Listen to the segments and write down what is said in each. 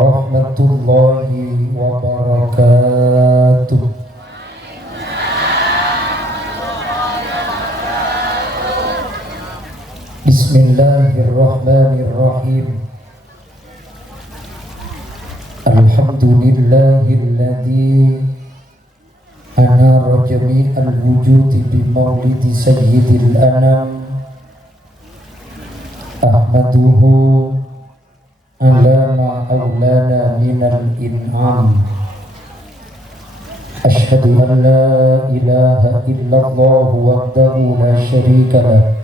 warahmatullahi wabarakatuh. Bismillahirrahmanirrahim. Alhamdulillahilladzi anara jami'al wujudi bi maulidi sayyidil anam. Ahmaduhu ala ma aulana minal in'am. Ashhadu an la ilaha illallah wahdahu la syarika lah,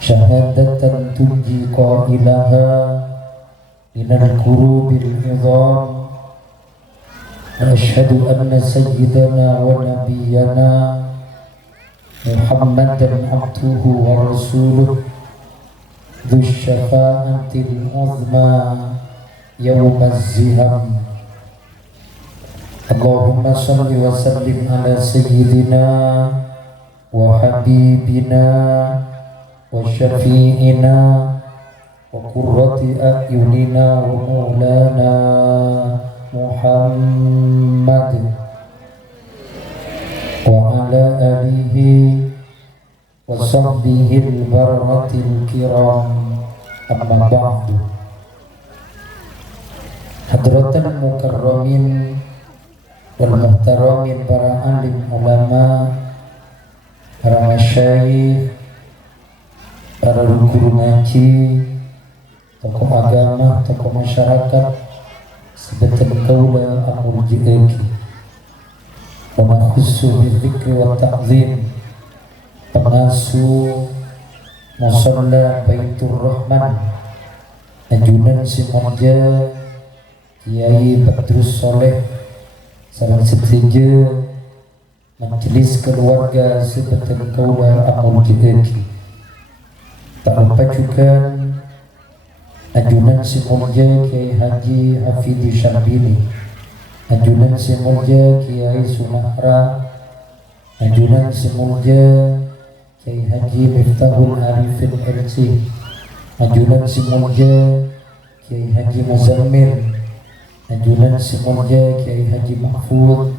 syahadatan tunji qailaha minal kurubil idham. Wa ashhadu anna sayyidana wa nabiyyana Muhammadan abduhu wa rasuluh dhu syafa'atil uzma yawmaz ziham. Allahumma salli wa sallim ala sayyidina wa habibina wa syafi'ina wa qurrati a'yunina wa maulana Muhammad wa ala alihi wa sahbihi al-baratil kiram, amma ba'du. Hadratan mukarramin wal muhtaramin, para alim ulama, para masyayikh, para guru ngaji, tokoh agama, tokoh masyarakat, sebetul kaula amul ji'aki wa makhussu bizikri wa ta'zim, pengasuh musalla Baitur Rahman, ajunan Simonja Kiai Badrus Soleh, salam setuju majelis keluarga sebetul kaula amul ji'aki. Tak lupa juga ajunan Simonja Kiai Haji Hafidhi Syarbini, ajunan Simonja Kiai Sumahra, ajunan Simonja Kiai Haji Miftahul Arifin LC, ajunan Simonja Kiai Haji Muzammil, ajunan Simonja Kiai Haji Mahfud,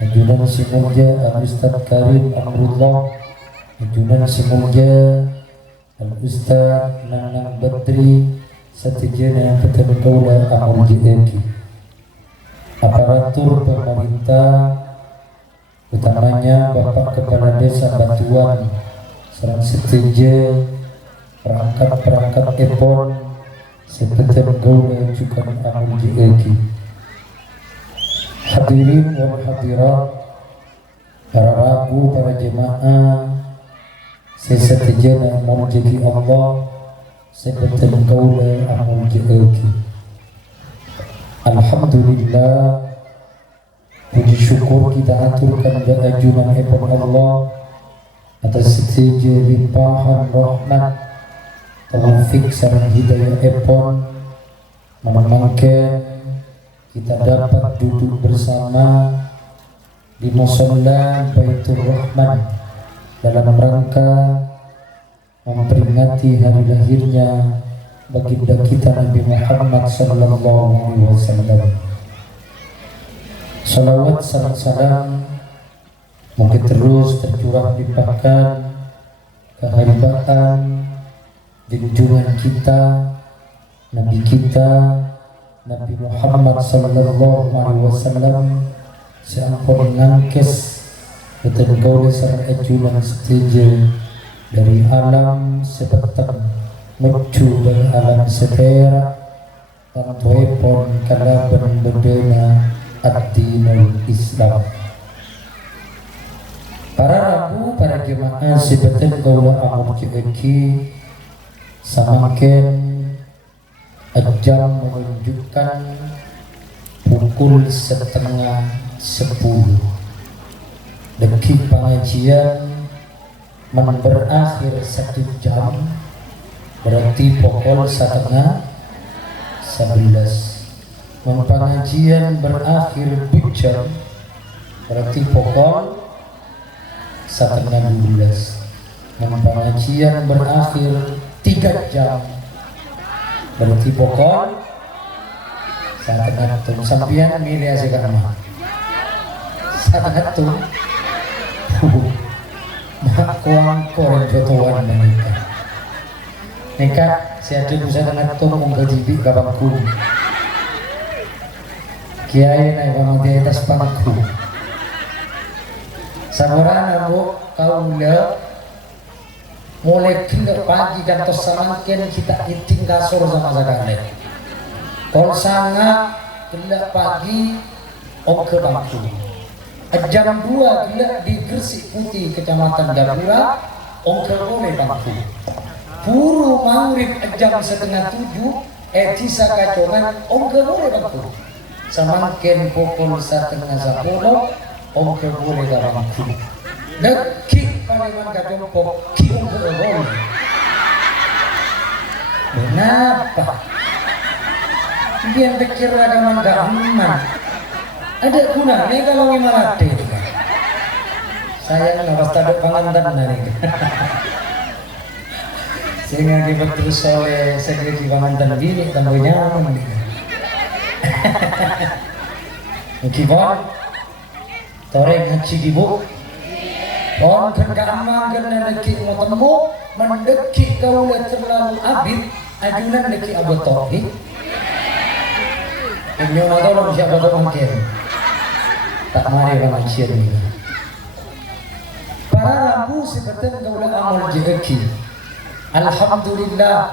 ajunan Simonja Al-Ustaz Karim Amrullah, ajunan Simonja Al-Ustaz Nanang Badri, setijana betul kaula amul ji'aki. Aparatur pemerintah, utamanya Bapak Kepala Desa Batuan, serang setuju perangkat-perangkat epon sebetul kaula juga amul ji'aki. Hadirin wal hadirat, para rabu, para jemaah sesetijana amul ji'aki Allah, sebetul kaula amul ji'aki. Alhamdulillah, puji syukur kita aturkan keajunan epon Allah atas setiap limpahan rahmat, taufik sareng hidayah epon, memangken kita dapat duduk bersama di musalla Baitur Rahman dalam rangka memperingati hari lahirnya baginda kita Nabi Muhammad sallallahu alaihi wasallam. Salawat salam mungkin terus tercurah limpahkan kehebatan junjungan kita, Nabi kita Nabi Muhammad sallallahu alaihi wasallam, seampun ngangkes betul kaula sareng ajunan setuju dari alam sebatang menuju ke alam seterak tanpa epon kalaban berdena ad-dinul Islam. Para rabu, para jemaah sebetul kaula amul ji'aki, samaken jam menunjukkan pukul 9:30. Detik pengajian berakhir 1 jam, berarti pukul 10:30. Pengajian berakhir 2 jam, berarti pukul 11:30. Pengajian berakhir 3 jam, berarti pukul 100 sampian milih aja kan mah 100 mak kuang koreng jotowan menikah nikah siapa bisa dengan tolong berjibi kabangku kiai naik pamang di atas pangku sabarana bu kaula mulai kena pagi dan tersamankan kita iting kasur sama sekali kalau sangat kena pagi ke bangku jam 2 kena di Gresik Putih Kecamatan Gapura ke boleh bangku puru maghrib jam 6:30 tisa kacongan ke boleh bangku semakin pukul 9:30 ke boleh bangku dekik palingan kajompok ki ke boleh kenapa dia pikir ragaman gak aman ada gunanya kalau ngimarate saya nggak pasti ada pengantar nih sehingga kita terus oleh segeri pengantar bini tambah nyaman kibon toreng haji dibu on kegamang kena deki mau temu mendeki kau terlalu abid ajunan deki abotohi ini mau tolong siapa tolong mungkin tak mari manusia ini para rabu sebetulnya kaulah amal jeki alhamdulillah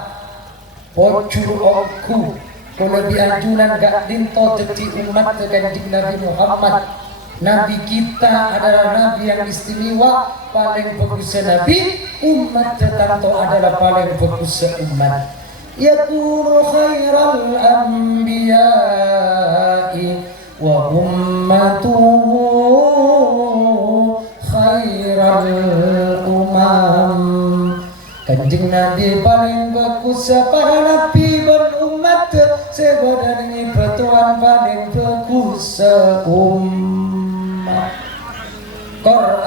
pocur aku kalau diajunan gak dinto deti umat kanjeng Nabi Muhammad Nabi kita adalah Nabi yang istimewa paling bagus Nabi umat tentu adalah paling bagus umat yakunu khairal anbiya'i wa ummatuhu khairal umam kanjeng Nabi paling bagus para nabi dan umat sebenarnya betuan paling bagus umat kor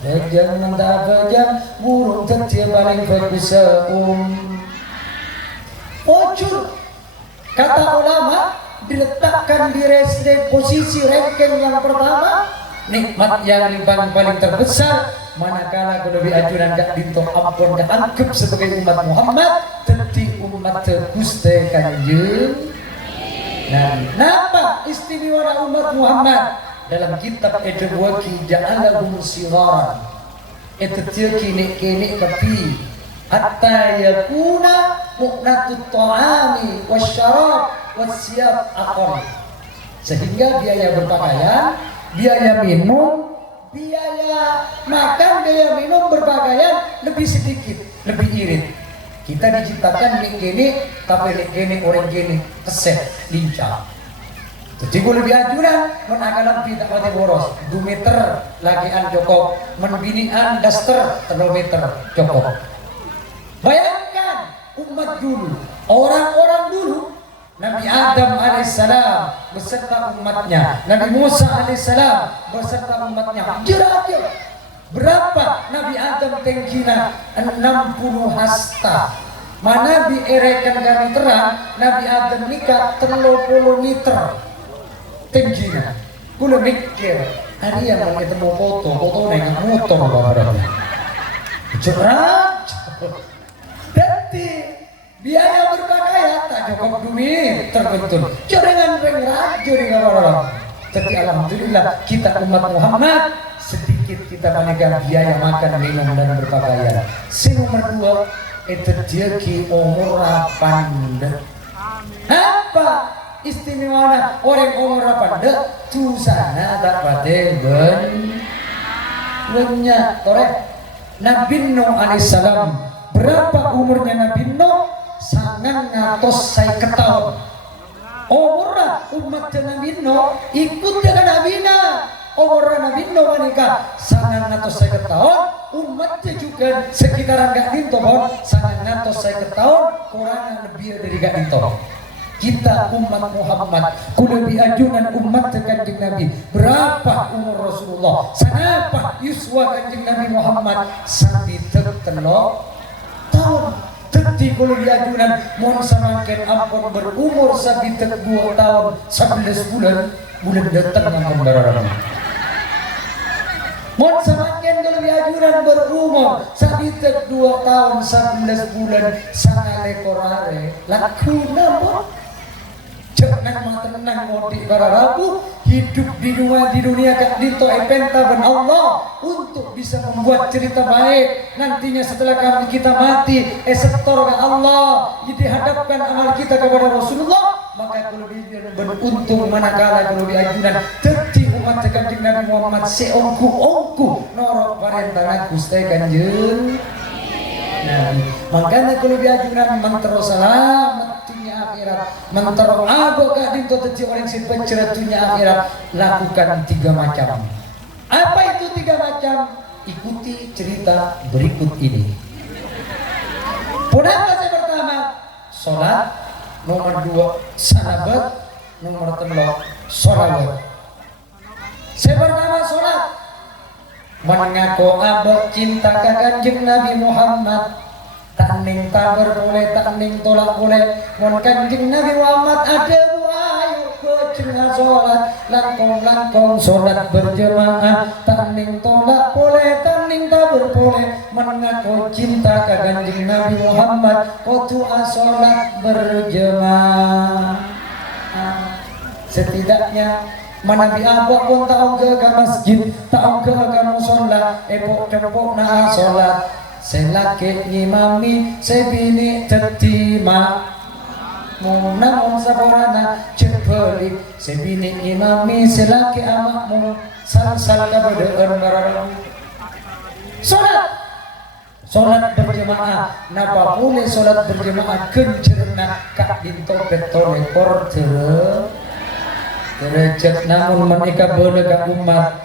Bajang mentah bajang burung kecil paling bagus Pocur kata ulama diletakkan di posisi ranking yang pertama nikmat yang paling terbesar manakala kalau diajuran gak dinto ampun gak anggap sebagai umat Muhammad tentu umat Gusti Kanjeng Nabi. Napa istimewa umat Muhammad? Dalam kitab Edwaki ja'alahum sigaran itu kini tapi hatta yakuna mu'natut ta'ami wasyarab wasyab aqam sehingga biaya berpakaian, biaya minum, biaya makan, biaya minum, berpakaian lebih sedikit, lebih irit. Kita diciptakan gini tapi gini orang gini keset, lincah. Jadi gue lebih ajuran, menakalan tidak mati boros 2 meter lagi an cukup, menbinian daster 3 meter cukup. Bayangkan umat dulu, orang-orang dulu Nabi Adam alaihissalam beserta umatnya, Nabi Musa alaihissalam beserta umatnya. Kira-kira berapa Nabi Adam tingginya? 60 hasta. Mana dierekan kami terang Nabi Adam nikah 30 meter tingginya. Kulo mikir, hari yang mau ketemu foto naik motor barangnya. Cerak. Jadi biaya berpakaian tak cukup duit terbentuk. Jangan rajo di orang. Tapi alhamdulillah kita umat Muhammad sedikit kita menekan biaya makan, minum dan berpakaian. Nomor 2 itu dia ki umur 8. Apa istimewanya orang umur 8? Tu sana tak pateng banyak korek. Nabi Nuh alaihissalam berapa umurnya Nabi Nuh? 950 tahun. Umurnya umat Nabi Nuh ikut dengan Nabi Nuh. Umur Nabi Nuh menikah 950 tahun. Umatnya juga sekitaran gak dinto bon 950 tahun. Kurang lebih dari gak dinto. Kita umat Muhammad kudu diajunan umat kanjeng Nabi. Berapa umur Rasulullah? Sanapa yuswa kanjeng Nabi Muhammad? 3 tahun. Teti kulo diajunan mon samangken ampun berumur sabitek 2 tahun 11 bulan datang ampun bararang. Mon samangken kulo diajunan berumur sabitek 2 tahun 11 bulan sangale korare lakuna mo. Jangan tenang modik bararabu hidup di dunia kak dito epenta ben Allah untuk bisa membuat cerita baik nantinya setelah kita mati setor ke Allah dihadapkan amal kita kepada Rasulullah maka kalau beruntung manakala kalau diajunan teti umat kanjeng Nabi Muhammad seongku norok parentana Gusti Kanjeng Nah, makanya kalau diajunan mentero selamat dunia akhirat, mentero abo kadinto teti orang si pencerat dunia akhirat, lakukan 3 macam. Apa itu 3 macam? Ikuti cerita berikut ini. Apa yang pertama? Sholat. Nomor 2 sanabat. Nomor 3 sholawat. Yang pertama sholat. Mengaku abad cinta ke kanjeng Nabi Muhammad taning tabar boleh taning tolak boleh mon kanjeng Nabi Muhammad ada ayo kecengah sholat langkong sholat berjemaah taning tolak boleh taning tabar boleh mengaku cinta ke kanjeng Nabi Muhammad kotua sholat berjemaah setidaknya Manabi abak pun tahu ke masjid, tahu ke musola, epok na solat. Selaki imami, sebini tetima. Namun saborana cepeli, sebini imami selaki amakmu sal kabedaan barang. Solat berjemaah, napa boleh solat berjemaah kencerna kak dinto betone porter. Derajat namun mereka berlega umat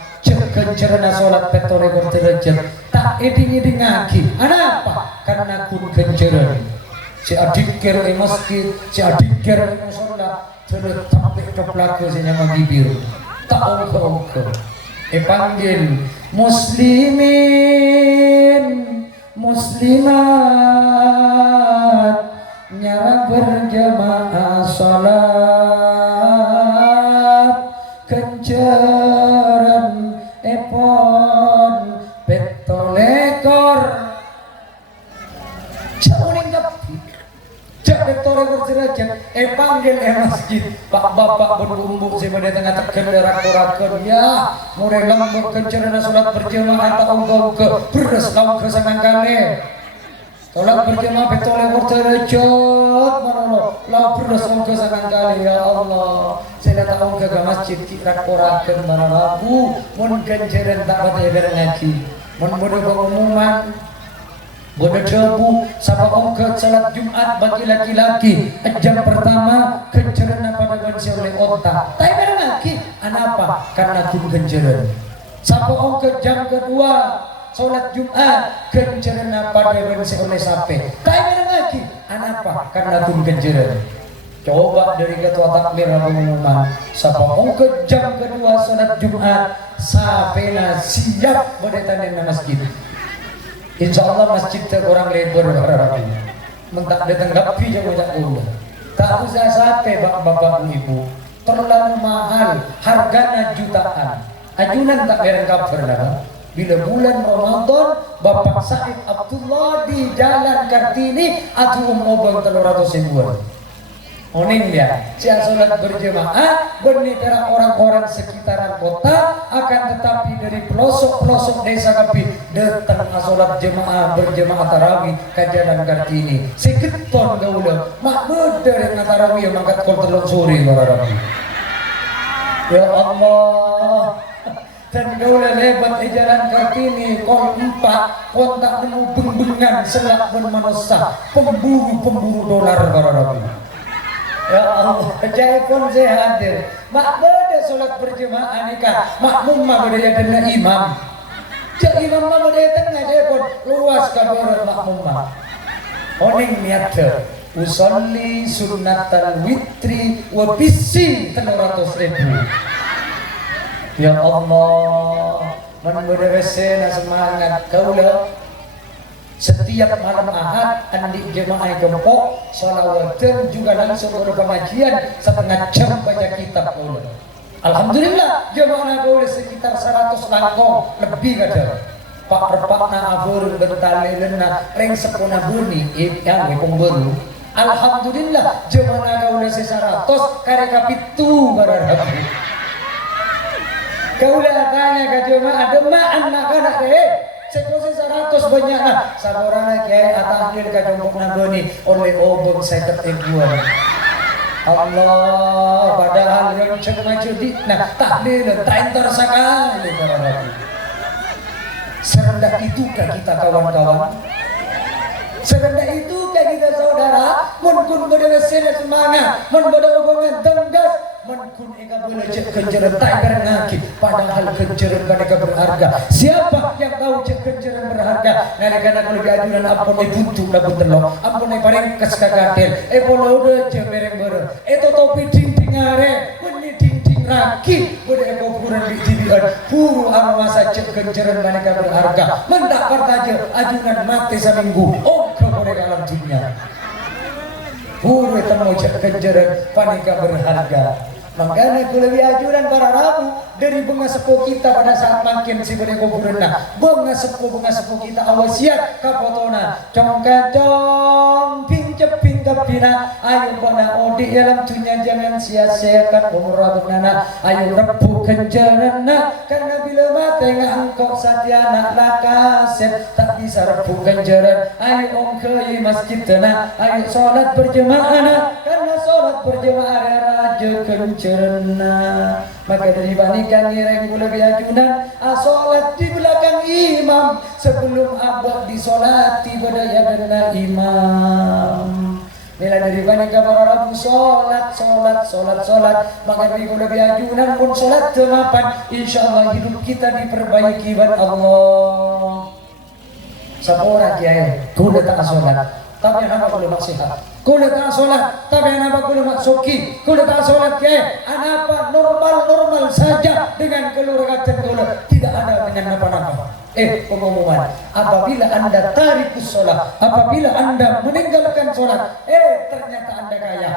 kencerna sholat petore derajat tak eding ngaki apa karena kun kenceran si adikir masjid si adikir musola terus sampai keplake senyama bibir tak ongko panggil muslimin muslimat nyara berjamaah sholat kenceran epon petolekor jauhin gapi jak petolekor derajat panggil masjid pak bapak berumbuk sebagai tengah tekan derak-derakan ya mulai lembut kenceran sholat berjamaah tak ongkau ke beres kau ke sanangkale sholat berjamaah petolekor derajat manono lau beres kau ke sanangkale ya Allah saya tahu ke masjid kita korakan mana rabu mun ganjaran tak pada ngaji mun bodoh pengumuman bodoh debu sama ongkot salat Jumat bagi laki-laki jam pertama ganjaran pada gansi oleh otak tapi ngaji anapa karena kun ganjaran sama ongkot jam kedua salat Jumat ganjaran pada gansi oleh sape tapi ngaji anapa karena kun ganjaran coba dari ketua takbir pengumuman sapa ongkot jam kedua salat Jumat sapena siap berdatang di masjid insyaallah masjid orang lebar barang mentak datang gapi jangan tak ulah tak usah sampai bapak ibu terlalu mahal harganya jutaan ajunan tak bereng kabar dah bila bulan Ramadan Bapak Said Abdullah di Jalan Kartini atu obang 300 ribuan oning dia, siang sholat berjemaah bernegara orang-orang sekitaran kota akan tetapi dari pelosok-pelosok desa kapi datang sholat jemaah berjemaah tarawih ke Jalan Kartini seketon gaula mak beder yang tarawih yang mangkat kol telung sore tarawih ya Allah dan gaula lebat di Jalan Kartini kol 4 kontak nemu beng-bengan selak bermanusia pemburu dolar tarawih ya Allah, jai pun saya hadir. Mak beda solat berjemaah nikah. Makmum mah beda ya dengan imam. Jadi imam mah beda tengah jai pun luas kabar makmum mah. Oning niat usolli sunnatal witri wa bisi 300.000. Ya Allah, man beda wesena semangat kaula. Setiap malam Ahad andi jemaah gempok sholawatan juga langsung berpengajian setengah jam baca kitab kaula. Alhamdulillah jemaah kaula sekitar 100 langkong lebih kada. Pak repakna abur bentalelena reng sepuna buni yang wekong baru. Alhamdulillah jemaah kaula 100 kareka pitu bararabu. Kaula tanya ke jemaah demak anak-anak deh. Sekose 100 banyak lah. Saborana kiai atahlil ka jombok naboni oleh obong 50 ribuan. Allah, padahal yang cek maju di nah tahlil tak entar sekali para nabi. Serendah itukah kita kawan-kawan? Serendah itukah kita saudara? Mun kun beda semangat, mun beda hubungan tenggas, menkun ega boleh cek kenjeran tak ngaki padahal kenjeran mereka berharga. Siapa yang tahu cek kenjeran berharga? Nalika nak lebih ajunan ampun buntu labu telok ampun paling kes kagatel polo udah cek mereng bere topi ding are bunyi ding raki boleh kuburan di dibian puru arwasa cek kenjeran mereka berharga mendapat aja ajunan mati seminggu boleh dalam dunia puru temu cek kenjeran panika berharga. Makanya aku lebih ajuran para rabu dari bunga sepuh kita pada saat makin si beri kuburanna bunga sepuh kita awasiat kapotona cong ping kapina ayo bona odi dalam dunia jangan sia-siakan umur nana ayo rebu kenjarana karena bila mati engkau satiana lakaset tak bisa rebu kenjaran ayo ongkei masjid tena ayo sholat berjemaah karena sholat berjemaah raja kencerna maka dibandingkan nireng lebih ajunan sholat di belakang imam sebelum abad disolati berdaya dengan imam nilai dibandingkan para rabu sholat maka lebih ajunan pun sholat temapan insyaallah hidup kita diperbaiki oleh Allah. Sapora kiai kuda tak sholat tapi anak boleh maksiat kuda tak sholat tapi anak boleh maksuki kuda tak sholat kiai anak normal saja dengan keluarga kuda tidak ada dengan apa-apa pengumuman apabila anda tarikus sholat apabila anda meninggalkan sholat ternyata anda kaya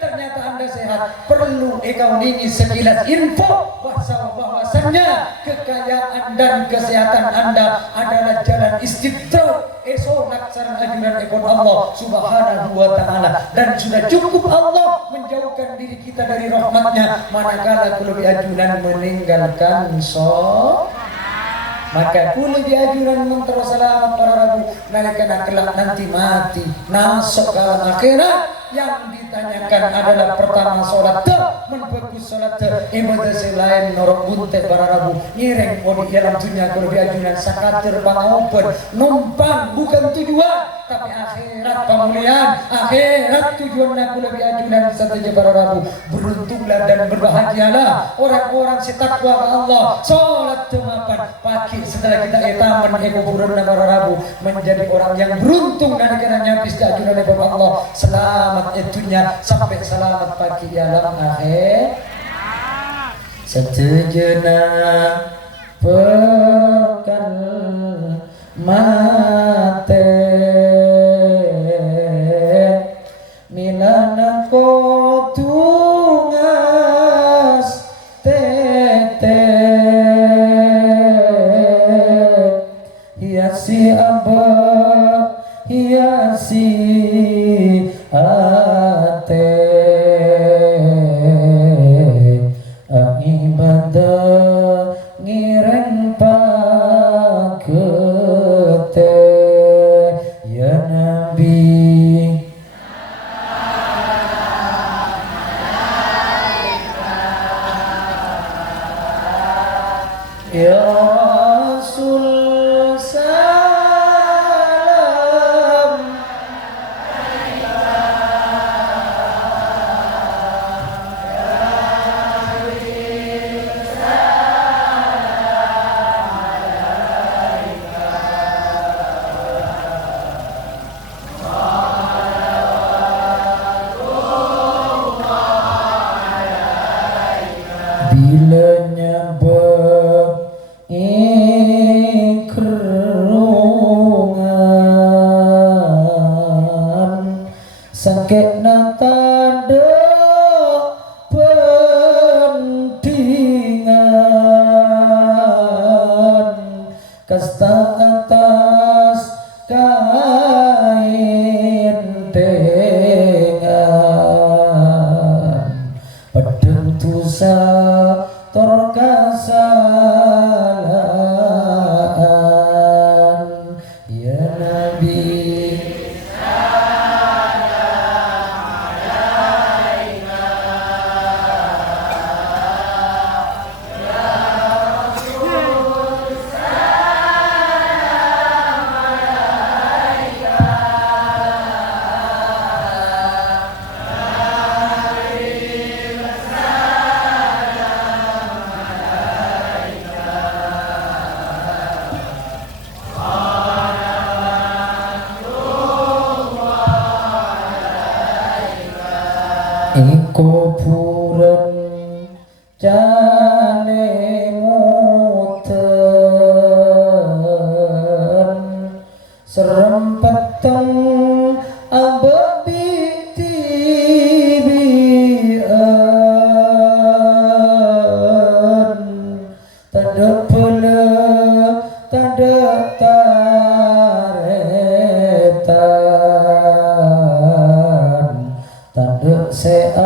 ternyata anda sehat perlu kau ini sekilas info bahwasannya kekayaan dan kesehatan anda adalah jalan istidraj sholat sareng ajunan ekor Allah subhanahu wa ta'ala dan sudah cukup Allah menjauhkan diri kita dari rahmatnya manakala kulo ajunan meninggalkan sholat maka kulo diajuran mentero selamat para rabu nalika kelak nanti mati nasok kawan akhirat yang ditanyakan adalah pertama sholat menbagus sholat ibadah selain norok bunte para rabu ngireng odi dalam dunia kulo diajuran sakatir pangopen numpang bukan tujuan tapi akhirat pemulihan akhirat tujuan aku lebih ajunan saja para rabu beruntunglah dan berbahagialah orang-orang setakwa Allah sholat temapan pagi setelah kita etaman kuburan para rabu menjadi orang yang beruntung dan karena habis ajunan kepada Allah selamat itunya sampai selamat pagi alam akhir sejenak pekan mate milana ko tungas tete hiasi aba hiasi ate ibadah ngireng pakete ya Nabi ya Rasul salam bila nyabak ikrungan tanda pendingan kasta atas kain dengan pedang tusa torkasalaan ya Nabi iko puren jane muten serempeteng ababi tibian tanda pele tanda taretan tanda sea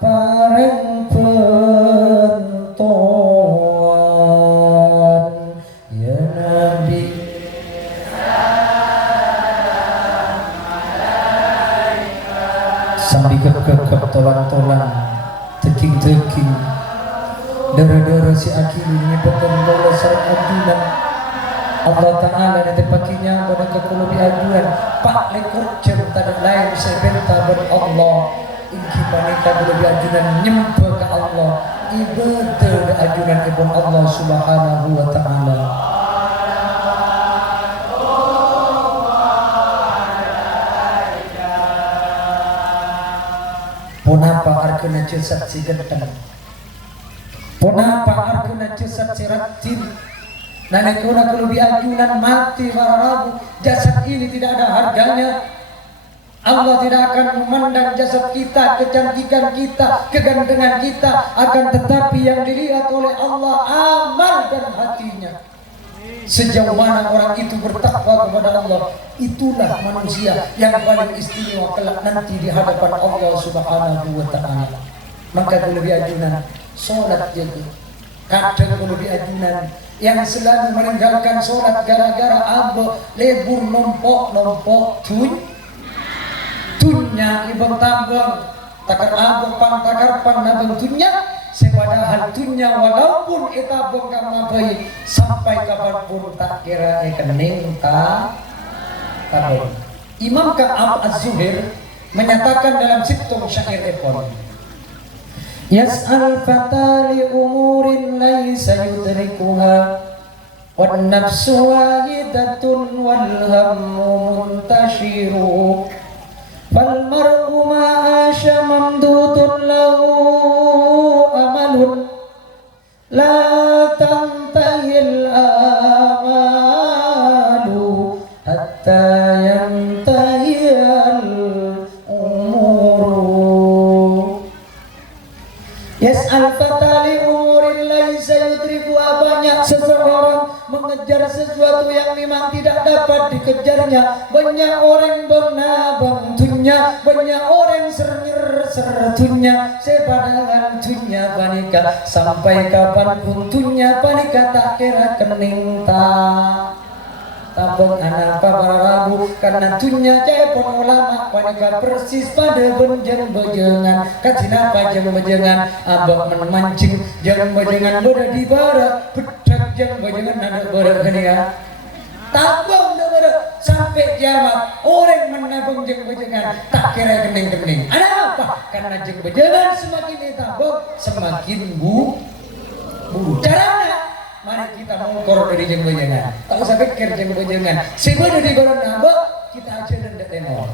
pareng pentoan ya Nabi sambil kekekep tolang-tolang teking-teking darah-darah si akhir ini bertembol saat adunan Allah Ta'ala nanti pakinya pada kekulubi aduan pak lekor jem tak lain sebenta ber Allah inki panika kulubi adunan nyembah ke Allah ibadah adunan ibn Allah Subhanahu wa Ta'ala punapa arkena jasad si genteng punapa arkena jasad si ratin Nenek kuna kulubi ajunan mati para rabu jasad ini tidak ada harganya Allah tidak akan memandang jasad kita kecantikan kita kegantengan kita akan tetapi yang dilihat oleh Allah amal dan hatinya sejauh mana orang itu bertakwa kepada Allah itulah manusia yang paling istimewa kelak nanti di hadapan Allah Subhanahu wa Ta'ala maka kulubi ajunan sholat jadi kadang kulubi ajunan yang selalu meninggalkan sholat gara-gara abah lebur nompok tunnya ibang tambang takar abah pang takar pang nabang tunnya sepadahal tunnya walaupun etabang kamabai sampai kapanpun tak kira kening tabang Imam Ka'ab Az-Zuhair menyatakan dalam situng syair epon Yas'al fata li umurin laysa yudrikuha wan nafsu wahidatun wal hammu muntashiru fal mar'u ma'asha mamdudun lahu amalun la tantahil amalu hatta yantahiyal umuru Yas'al fatali umurin laisa yudriku banyak seseorang mengejar sesuatu yang memang tidak dapat dikejarnya banyak orang bernabang tunnya banyak orang sertunya sepadahal tunnya panika sampai kapanpun tunnya panika tak kira kening tabung anak para rabu karena tunnya cepon ulama panika persis pada benjeng bejengan katina pajeng bejengan abang memancing jeng bejengan boda di bara bedak jeng bejengan ada boda keningan tabung boda sampai kiamat orang menabung jeng bejengan tak kira kening ada apa karena jeng bejengan semakin ditabung semakin buru caranya mari kita mengkor dari jeng bejengan tak usah pikir jeng bejengan sebelum di goron nambah kita aja lendak temor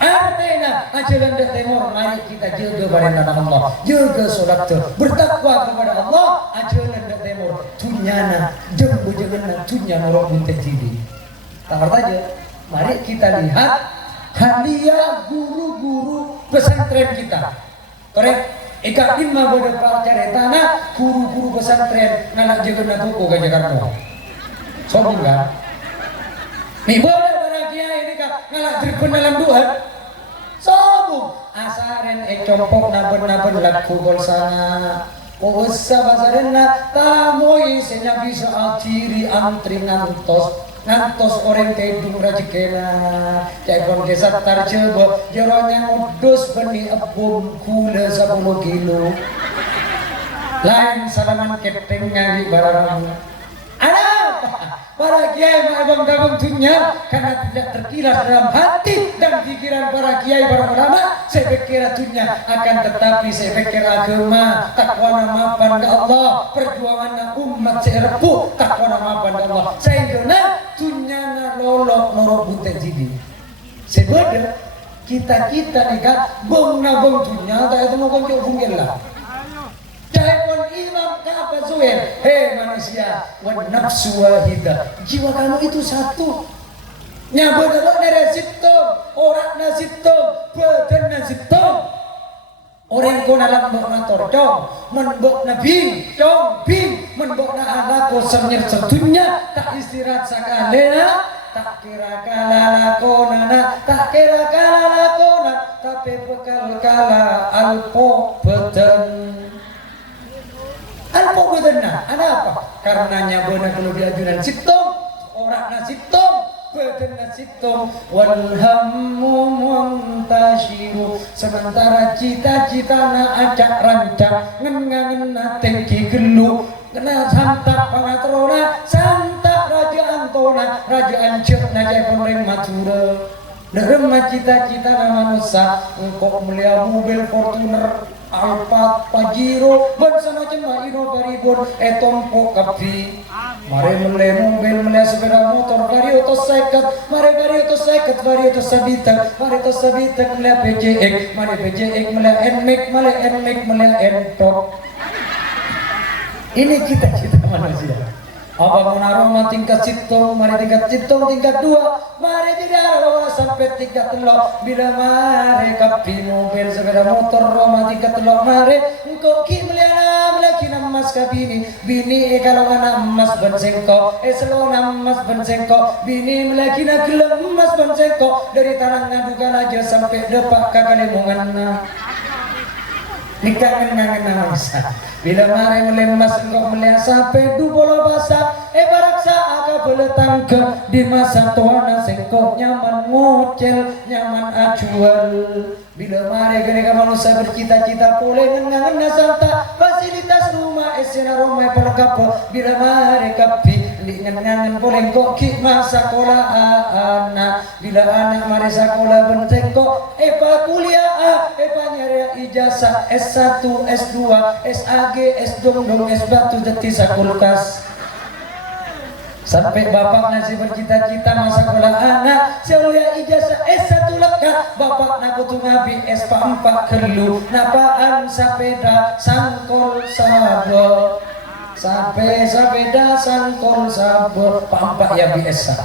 artinya aja lendak temor mari kita jaga pada Allah jaga sholat bertakwa kepada Allah aja lendak temor tunyana jeng bejengan tunya norok buntet jadi tak aja mari kita lihat halia guru-guru pesantren kita. Korek ika lima bodoh pacaretana guru-guru pesantren nganak jaga tuku ke Jakarta. Sombong kan? Nih boleh para kiai ini kak nganak terpun dalam dua. Sombong. Asaren compok naben-naben laku bolsana. Usa basarenna tamoi senya bisa aciri antri ngantos orang kedung rajikena cekon desa tarjebo jeronya udus beni ebum kula 10 kilo lain salaman keteng ngali barang ada para kiai abang-abang dunia karena tidak terkilas dalam hati dan pikiran para kiai para ulama saya pikir dunia akan tetapi saya pikir agama takwa mapan ke Allah perjuangan umat serepu takwa mapan ke Allah sehingga dunia lolok norok bunte jadi sebab kita nih kan bong nabong dunia tak itu mau konjok funggil lah Jaipun Imam Ka'bah Zuhair, hei manusia, wan nafsu wahidah, jiwa kamu itu satu. Nyabut dari situ, orang nasitu, badan nasitu. Orang kau nak mbok motor dong, menbok nabi dong, bing, menbok na anak kau semyer sedunia, tak istirahat sakalena. Tak kira kala lakonana, tak kira kala lakona, tapi bekal kala alpo beten. Alpo benar, ada apa? Karenanya benar kalau diajunan sitong, orang nasitong, badan nasitong, walhammu muntashiru. Sementara cita-cita na ajak rancang, ngengangen na tengki gelu, kena santap pangatrona, santap raja antona, raja ancur naja konreng matura. Dalam cita-cita nama manusia, engkau melihat mobil Fortuner, Alphard, Pajero, bangsa macam Ino Baribon, Tompo Kapi. Mari melihat mobil, melihat sepeda motor, vario to seket, mari vario to seket, vario to sabitak, mari to sabitak melihat PJX, mari PJX melihat NMAX, mari NMAX melihat N-Top. Ini cita-cita manusia. Apa menaruh tingkat citong, mari tingkat citong tingkat 2, mari tidak orang sampai tingkat telok. Bila mari kapi mobil sepeda motor Roma tingkat telok mari, engkau ki meliana lagi namas kabini, bini kalau anak emas bensengko, selo namas bensengko, bini melaki nak gelem emas bensengko dari tanah ngadukan aja sampai depak kakalimungan. Nikah ngenang masa bila mari melemas engkau melihat sampai du bola basah baraksa aga boleh tangke di masa tuana sengkok nyaman ngocel nyaman acual bila mari ketika manusia bercita-cita boleh ngenang santa fasilitas rumah esena rumah pelengkap bila mari kapi ngenangan boleh kok ki masa sekolah anak bila anak mari sekolah bentengkok kuliah nyari ijazah S1 S2 SAG S dong S batu jati sakulkas sampai bapak nasi bercita-cita masa sekolah anak saya ijazah S1 lengkap bapak nak butuh ngabi S4 kerlu napaan sepeda sangkol sabo sampai sepeda sangkol sabo pampak ya biasa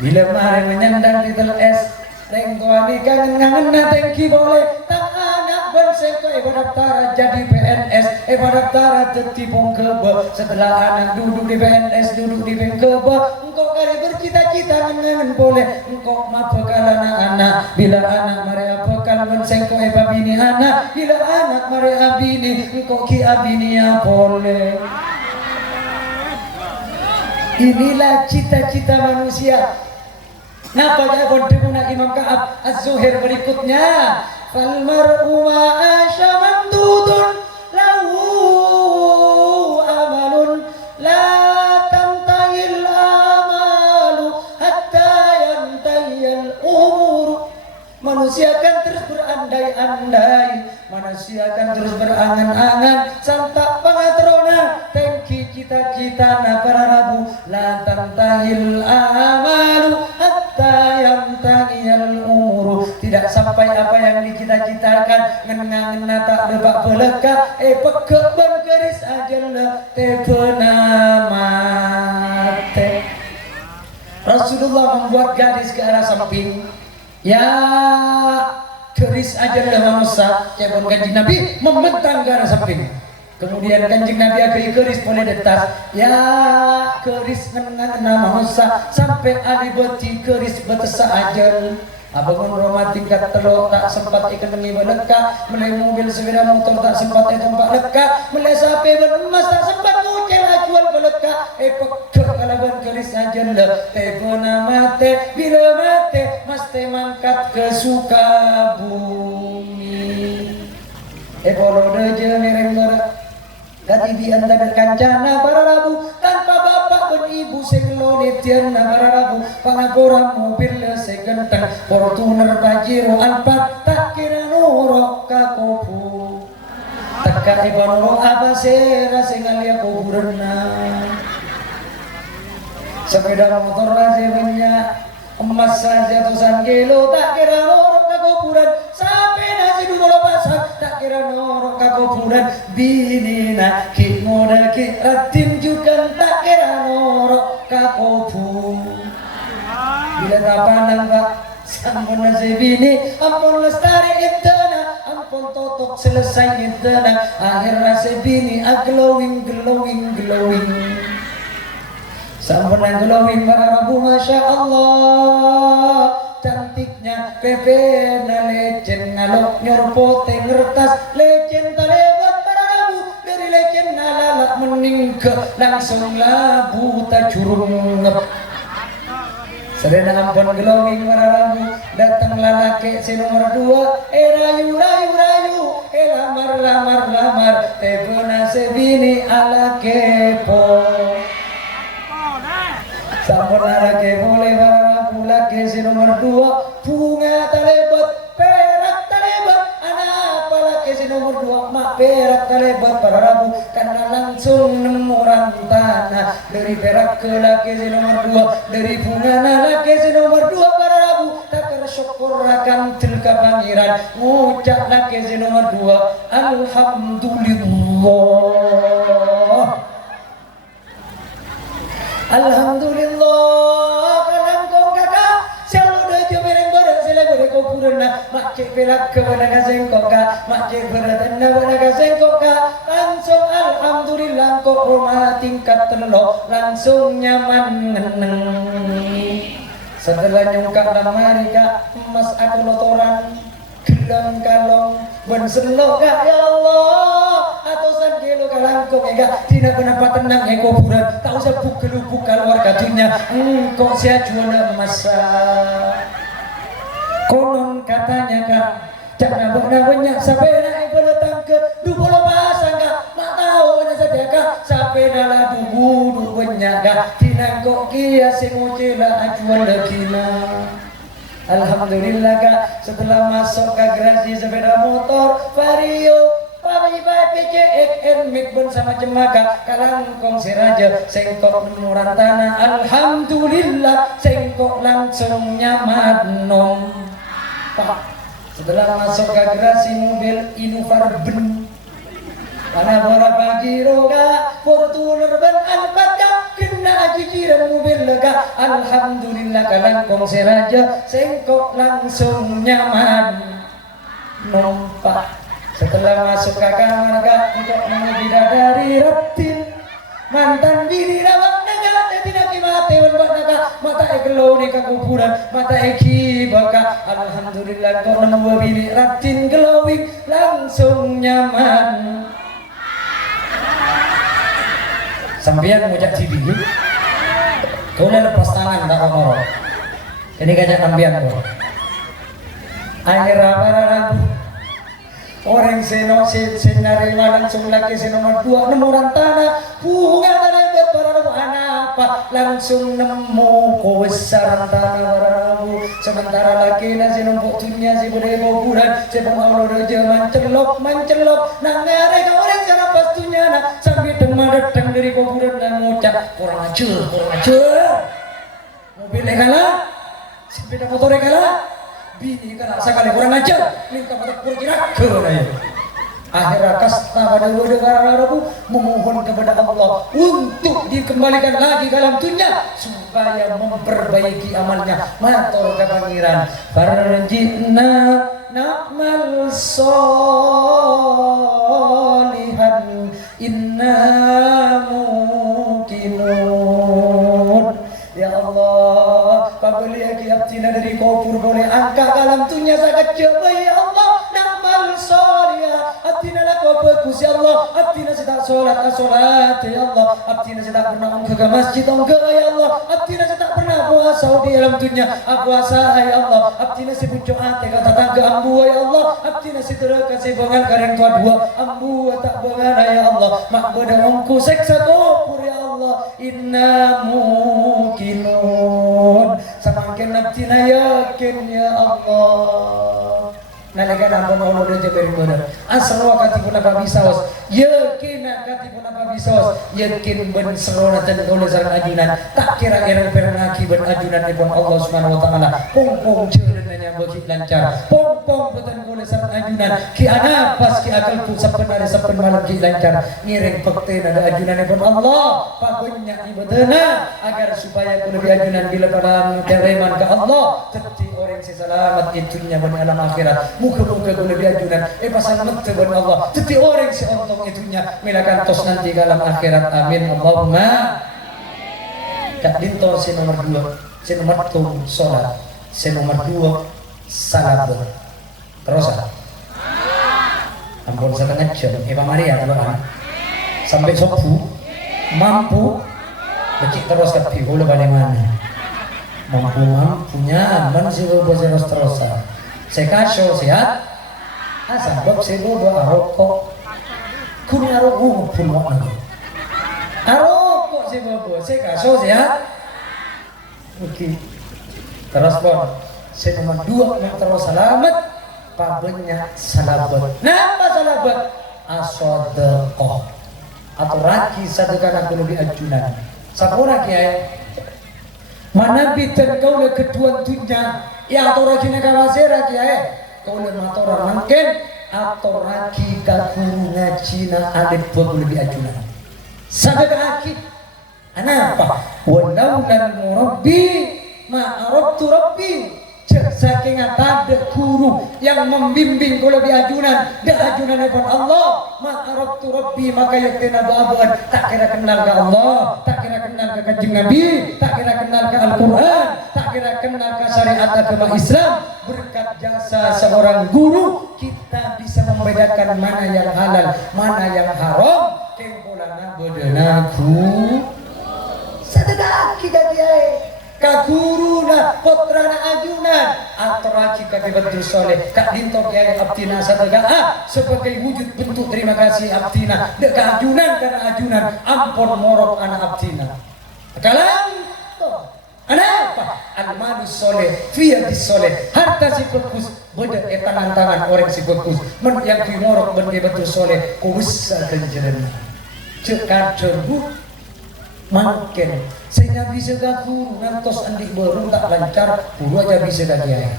bila mari menyandang titel S lengkoani kangen-kangen na tengki boleh tak anak berseko daftar jadi PNS daftar tetipong kebe setelah anak duduk di PNS duduk di kebe engkau kali bercita-cita ngengen boleh engkau ma bekal anak-anak bila anak mari bekal berseko bini anak bila anak mari abini engkau ki abini ya boleh. Inilah cita-cita manusia. Napa ya bondemuna Imam Ka'ab Az-Zuhair berikutnya fal mar'u ma'asya mamdudun lahu amalun la tantahil amalu hatta yantahil umur. Manusia akan terus berandai-andai, manusia akan terus berangan-angan santak pangatrona tengki cita-cita na para rabu la tantahil amalu yang tangiyal umur tidak sampai apa yang dicita-citakan ngena tak lebak belaka pekek berkeris ajallah tepena mate. Rasulullah membuat gadis ke arah samping Ya keris aja dah manusia cebon kanjeng Nabi membentang ke arah samping. Kemudian kanjeng Nabi akhiri keris boleh detas. Ya keris ngenang manusia sampai ali beti keris betesa aja. Abangun rumah tingkat telur tak sempat ikan nengi meleka, mulai mobil sepeda motor tak sempat tempat leka, mulai sapi beremas tak sempat ngucel jual beleka. Pekak kalaban keris aja le, tepona mate bila mate mesti mangkat ke Sukabumi. Polo deje mereng merek. Kati antara kancana para rabu tanpa bapak dan ibu segelone tiana para rabu pangapora mobil segentang Fortuner Pajero Alphard tak kira nurok kakopu taka ibanuro abasera sengalia kuburna sepeda motor lazimnya emas saja tusan kilo tak kira nurok kakopuran sampai nasi dulu pasang tak kira nurok kakopuran binina ki modal ki ratin juga tak kira norok kakopu bila tak pandang pak sampun nasi bini ampun lestari intana ampun totok selesai intana akhir nasi bini glowing sampun glowing para rabu masya Allah cantiknya pepe na lecen ngalok nyorpote ngertas lecen talewat para rabu dari lecen nalalak meningke langsung labu tak curung ngep serena ampun glowing para rabu datang lalaki si nomor 2 rayu lamar tebuna sebini ala kepo sampun lalaki boleh laki si nomor 2 bunga talebat perak talebat anak apa laki si nomor 2 mak perak talebat para rabu karena langsung nemu tanah dari perak ke laki si nomor 2 dari bunga laki si nomor 2 para rabu tak tersyukur akan tilka pangeran ngucap laki si nomor 2 Alhamdulillah makcik pelak kepada kasengkok ka makcik beratanda pada kasengkok ka langsung alhamdulillah kok rumah tingkat telok langsung nyaman ngeneng setelah nyungkak lamari ka emas aku lotoran gelang kalong ben selok ka ya Allah atusan kilo kalangkong ega tidak kenapa tenang kuburan tak usah bukelu-bukal keluarga dunia engkau sia jual emas konon katanya kak jangan banyak sampai naik beletang ke 20 pasang kak mak tahu mana saja kak sampai dalam bubu banyak kak tinangkok kia sengujela ajuan lekina alhamdulillah kak setelah masuk ke garasi sepeda motor Vario Pamai PCXN Mikbun sama jemaga kalangkong siraja sengkok nemuran tanah alhamdulillah sengkok langsung nyaman nom Pak setelah masuk ke garasi mobil Innova ben mana berapa kilo ka Fortuner ben Alphard ka kena ciciran mobil lega alhamdulillah kalangkong siraja sengkok langsung nyaman nompak setelah masuk ke kamar kak untuk nemu bidadari reptil mantan bini rawak naga tidak mati berbak naga mata ekelo ni kuburan mata eki baka alhamdulillah kau nemu bini reptil glowing langsung nyaman sampean ngucap cibi kau lepas tangan tak ngorok ini kajak sampean kau akhir apa orang senari langsung lagi si nomor 2 nemuran tanah bunga talebat para rabu apa langsung nemu besar tanah para rabu sementara laki si nombok dunia si budaya kuburan si pengawal reja mencelok nangare ke orang sana pastunya nak sambil demam datang dari kuburan dan ngucap kurang ajar mobilnya kalah sepeda motornya kalah bini kan sekali kurang aja minta pada pura kira ke Akhirnya kasta pada negara Arabu memohon kepada Allah untuk dikembalikan lagi ke alam dunia supaya memperbaiki amalnya. Matur ke pangeran, farjina na'mal solihan inna muqinun. Ya Allah, pabeli lagi abdina dari kubur boleh angkat ke alam dunia sangat jauh. Ya Allah, na'mal solihan abdina laku bagus ya Allah. Abdina sedang sholat ya Allah. Abdina sedang pernah ke masjid ya Allah. Abdina sedang pernah puasa di alam dunia puasa ya Allah. Abdina si pucuk ate kata tangga ambu ya Allah. Abdina si teraka si bangal kareng tua dua ambu tak bangal ya Allah. Mak bedang ongku seksa kubur ya Allah. Inna muqinun semakin abdina yakin ya Allah. Nalika nampun Allah dan jabari benar. Asal wakati pun apa bisaos, yakin wakati pun apa bisaos, yakin ben serona dan oleh sarang ajunan. Tak kira-kira pernaki ben ajunan ibn Allah Subhanahu Wa Taala. Pong cerenanya bagi lancar. Pong betul oleh sarang ajunan. Ki ana pas ki akal pun sepen malam ki lancar. Ngiring fakte ada ajunan ibn Allah. Pagunya ibadana agar supaya ku lebih ajunan bila pada tereman ke Allah. Teti orang selamat itunya ben alam akhirat. Muka-muka guna diajunan pasal mata ben Allah teti orang si ontong itunya milakan tos nanti dalam akhirat. Amin Allahumma. Kat dintor si nomor 2 si nomor 1 sholat si nomor 2 salat terus ampun setengah jam Maria doa sampai sopu mampu becik terus ke pihul balik mana mampunya aman si bobo terus saya kasih sehat, asal saya bawa rokok, kuning rokok pun mau nggak? Rokok saya bawa, saya kasih sehat, oke. Terus pun, saya nomor 2 yang terus selamat, pabennya salabat. Napa salabat? Asodekoh atau raki sedekah aku lebih ajunan. Sapura kiai, mana bitan kau le ketuan dunia? Ya atau raki nakawasera kiai kau le matora mungkin atau raki kakuru ngacina alif bagu lebih ajunan sadaka aki anapa walau lan murabbi ma arabtu rabbi saking ada guru yang membimbing kau lebih ajunan dah ajunan pun Allah ma arabtu rabbi maka yaktina ba'abuan tak kira kenal ke Allah tak kira kenal ke kanjeng Nabi tak kira kenal ke Al-Quran tak kira kenal ke syariat agama Islam. Berkat jasa seorang guru kita bisa membedakan mana yang halal mana yang haram. Kembolana bedenaku sedekah kita kiai kaguruna putrana ajunan atau raki kaki betul soleh kak dinto kiai abdina sedekah sebagai wujud bentuk terima kasih abdina deka ajunan karena ajunan ampun morok anak abdina kalang anak apa al-malus soleh fiyadis soleh harta si bagus beda tangan-tangan orang si bagus men yang morok ben betul soleh kuwisa ganjaran cekar cerbu makin saya bisa guru ngantos andik baru tak lancar puluh aja bisa gak kiai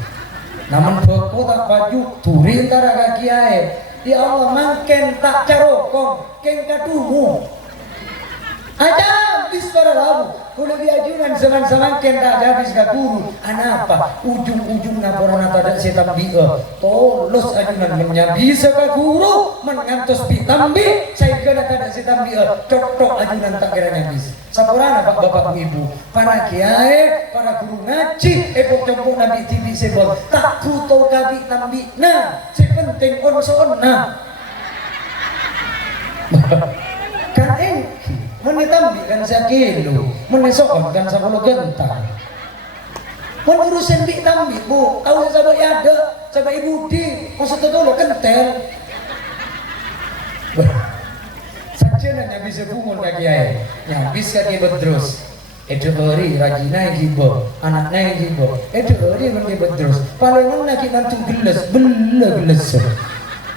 namun beko tak baju turi antara gak kiai ya Allah makin tak carokong keng kadumu ada habis para lalu kalau diajunan zaman-zaman ken tak ada habis gak guru anapa ujung-ujung naporan atau ada setan bi'e tolos ajunan menyabisa gak guru mengantos bitambi saya kena tak ada setan bi'e cocok ajunan tak kiranya habis sapurana bapak ibu para kiai para guru ngaji epok-epok nabi TV sebab tak kuto kabi tambi nah sepenting on-so-on nah kan menitambi kan 1 kilo menesokon kan 10 gentang menurusin bi tambi bu kau sahabat ada sahabat ibu di maksudnya dulu kentel saja nanya bisa bungun kaki ayah yang bisa kibet terus itu hari rajina gibo anaknya gibo itu hari mengibat terus paling lagi nanti gelas gelas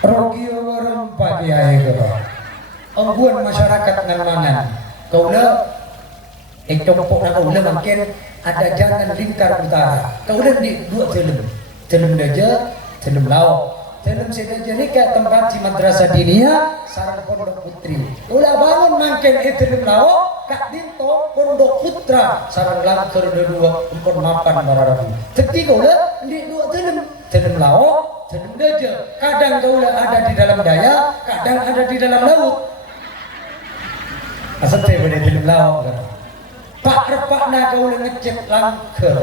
rogi orang pagi ayah angguan masyarakat nganangan kaulah copok na kaulah mungkin ada jalan lingkar utara kaulah di 2 telem daja telem lauk dalam sedaja nikah tempat di madrasah diniyah sarang pondok putri. Ulah bangun mangken dalam lawo kak dinto pondok putra sarang langker dua empon mapan bararabu. Ketika ulah di dua dalam lawo dalam daja. Kadang kau ada di dalam daya, kadang ada di dalam laut. Asal teh pada dalam laut kan. Pak repak na kau ngecek langker.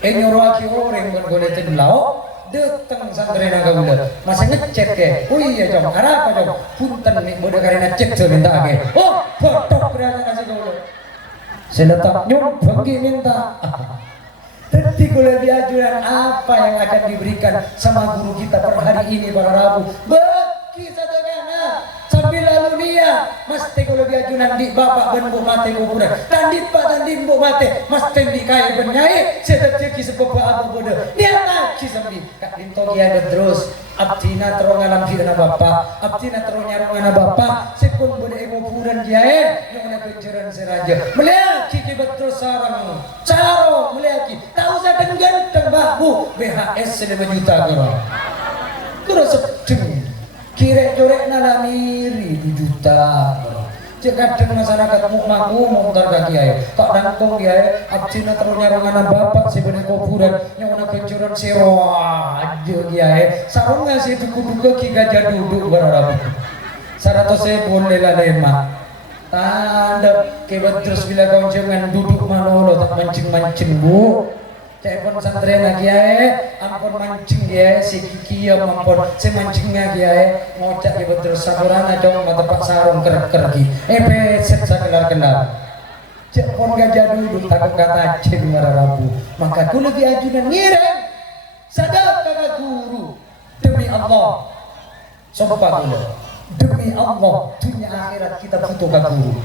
Nyoroaki orang bergolek dalam laut. Datang santri naga udah masih ngecek ke, oh iya jom, apa jom, punten nih bodoh karena cek tuh minta ke, oh bodoh berani ngasih kau saya letak nyumpah minta, tapi kalau diajukan apa yang akan diberikan sama guru kita per hari ini para Rabu, bagi sadagana sambil lalu dia, mesti kalau diajukan di bapak ben bu mate kuburan, tandit pak tandit bu mate, mesti di kaya benyai, sedap ceki sepupu abu bodoh, dia lagi sambil kak dinto dia ada terus, abdina terong alam kita bapak, abdina terong nyarong anak bapak, sepun bodoh ego kuburan dia, yang nak penceran seraja, melihat kiki betul sarang, caro melihat kiki, tahu saya ganteng bahu, BHS 5 juta kurang sedeng. Kira corek nalamiri 2 juta. Jika kadang masyarakat mau kaki ayah, tak nangkong ya, abcina terus nyarongan bapak sebenarnya kuburan yang nak kencuran sewa aja ya, sarung ngasih duku-duku kika duduk berharap. Sarato saya boleh lah lema. Tanda kebat terus bila kau jangan duduk manolo tak mancing-mancing bu. Telepon santri nak kiai, ampun mancing kiai, si kiki ya ampun, si mancingnya kiai, ngocak ya betul sakurana jong mata pak sarung kerki, peset sakelar-kelar. Cek pon gajah duduk takut kata cing Rabu, maka tu lebih ajudan ngirim, sadar kakak guru, demi Allah, sumpah dulu, demi Allah, dunia akhirat kita butuh kakak guru,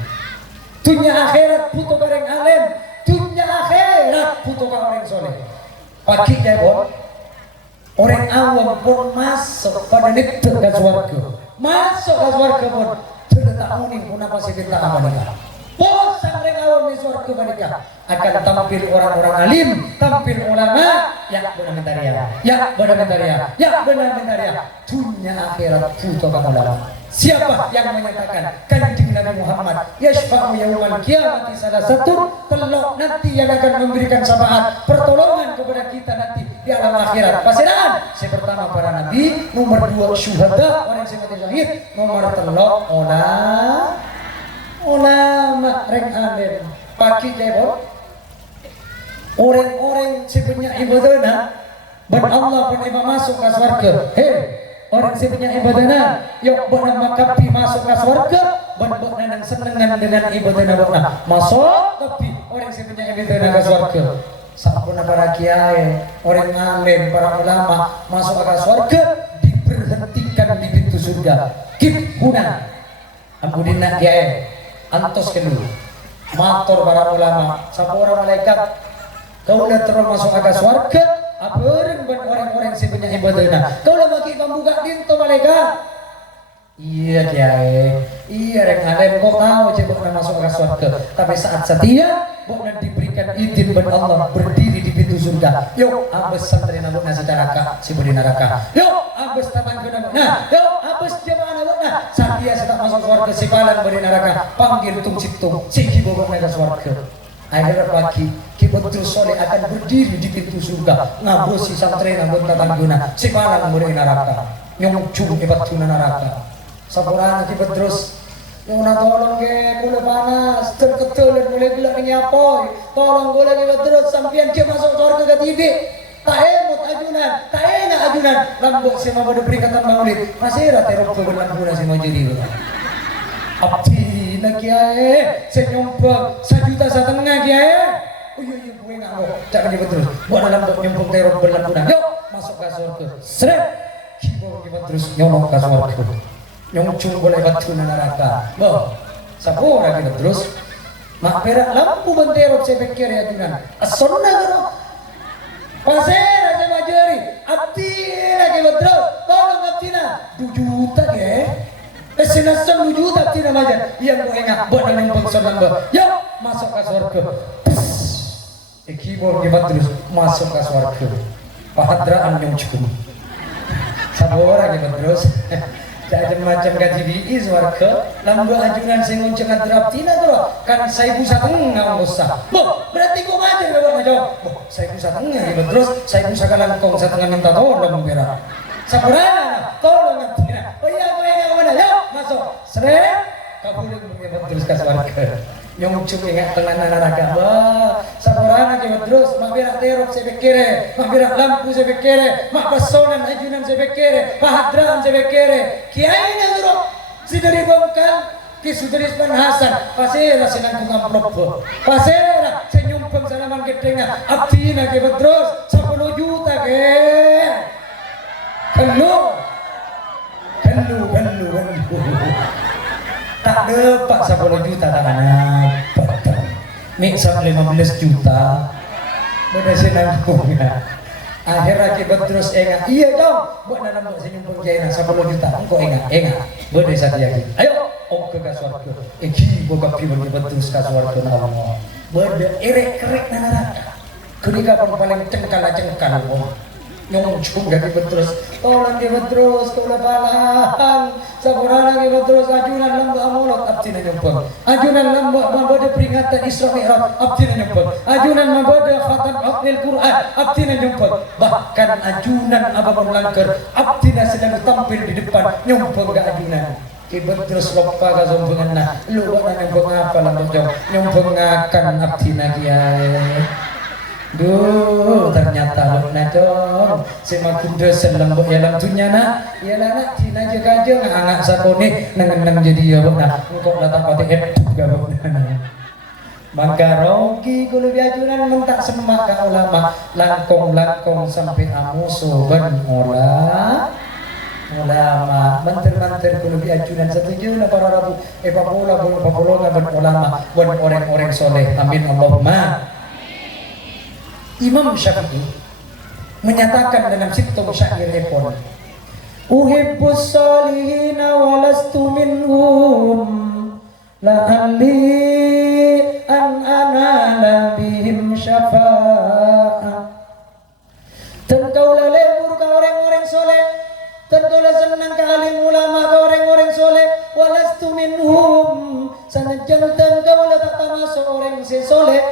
dunia akhirat butuh bareng alim. Dunia akhirat butuh orang soleh. Pagi jabon, orang awam pun masuk pada niat ke surga. Masuk ke surga pun tidak tahu nih pun apa sih kita apa nih. Bosan orang awam di surga mereka akan tampil orang-orang alim, tampil ulama, ya benar-benar ya. Dunia akhirat butuh ulama. Siapa yang menyatakan kanjeng Nabi Muhammad yashfa'u yaumal qiyamati salah satu telok nanti yang akan memberikan syafaat pertolongan kepada kita nanti di alam akhirat. Pasiran si pertama para nabi, nomor 2 syuhada orang yang mati syahid, nomor 3 ulama reng alim pagi jebol orang-orang sebenarnya ibadahna ban Allah pun masuk ke surga. Orang sebenarnya ibadahna yuk bona makapi masuk ke surga bona nang senengan dengan ibadahna bona masuk tapi orang sebenarnya ibadahna ke surga sampun para kiai orang alim para ulama masuk ke surga diberhentikan di pintu surga kip huna ampudina kiai antos kedua matur para ulama sapa orang malaikat kau udah terus masuk ke surga apeureng ban orang-orang sebenarnya ibadahna kau lah bagi pembuka dinto malaikat iya kiai iya rek alim kau tahu cebok masuk ke surga tapi saat setia bukan diberikan izin ban Allah berdiri di pintu surga yuk abes santri nabuk nasi neraka si budi neraka yuk abes taman ke nabuk nah yuk abes jemaah nabuk nah saat dia sedang masuk surga si palang budi neraka panggil tung citung si kibobok naga surga akhirnya pagi kibetul soleh akan berdiri di pintu surga ngabosi santri nabut tatangguna si palang budi neraka nyongcung hebat tuna neraka sapurana kibet terus yang nak tolong ke mulai panas terketul mulai gelap ini apa tolong gue lagi terus sampian dia masuk surga ke TV tak emot ajunan tak enak ajunan lambok si mau berikan maulid masih ada teruk berlampuna si mau jadi abdi nak kiai senyumpang 1,5 juta kiai oh iya gue nggak mau jangan kibet terus buat lambok nyumpang teruk berlampuna yuk masuk ke surga seret kibet terus nyolong ke surga nyongcung boleh batu neraka. Boh, sapura kita terus. Mak perak lampu benterok saya pikir ya junan. Asonna garo. Pasir aja majari. Abdi lagi betul. Tolong abdina 2 juta ke. Esinasan 2 juta abdina majar. Yang gue ingat buat yang pengsonan bah. Yuk masuk ke surga. Keyboard kita terus masuk ke surga. Pahadraan nyongcung. sabora gitu terus ada macam KJBI warga lambu ajunan sing uncengan teraptina tuh kan 1.000 setengah usah berarti kok ngajar gak bang jawab 1.000 setengah gitu terus 1.000 sekalangkong setengah minta tolong bera sabora tolong ngatina oh iya gue yang mana yuk masuk seret kabulin mengibat terus ke warga yang ucuk ingat tengah naraga wah saborana kibat terus mabirak terop saya pikir mabirak lampu saya pikir mak pesonan ajunan saya pikir pahadraan saya pikir kiainya terop si dari bongkal ki sudaris pan Hasan pasera sinang kung amplop pasera senyumpang sanaman gedengnya abdina kibat terus 10 juta ke kelu tak dapat 10 juta tanah betul nih sampai 15 juta beda sinangkungnya akhirnya kita terus enggak iya dong buat nanam buat senyum penjaya 10 juta engkau enggak beda satu lagi ayo ke kasuarku iki boga pibar terus kasuarku Allah beda erek-erek nanaraka ketika paling cengkal nyongcung gak terus tolong dia terus tolong balang saburana dia terus ajunan lambu amolot abdina nyumpul ajunan lambu mabode peringatan Isra Mi'raj abdina nyumpul ajunan mabode khatam Al Quran abdina nyumpul bahkan ajunan abang langgar abdina sedang tampil di depan nyumpul gak ajunan kibet terus lupa ka sombongan na lupa na nyumpul ngapa lambu jauh nyumpul ngakan abdina kiai duh ternyata lu na dong semakin dosen lembut ya lampunya nak ya lah nak tina aja kaje ngangak sakone nang jadi ya nak engkau datang pati juga maka rogi kulo biajunan mentak semak ka ulama langkong sampai amuso ben ulama manter kulo biajunan setuju na para rabu papola ben ulama ben orang-orang soleh amin Allahumma. Imam Syafi'i menyatakan dalam situng syair epon uhibbus salihina walastu minhum la'alli an anala bihim syafa'ah dan kaulah lebur ka orang-orang soleh dan kaulah senang ka alim ulama ka orang-orang soleh walastu minhum sanajan dan kaulah tak termasuk orang soleh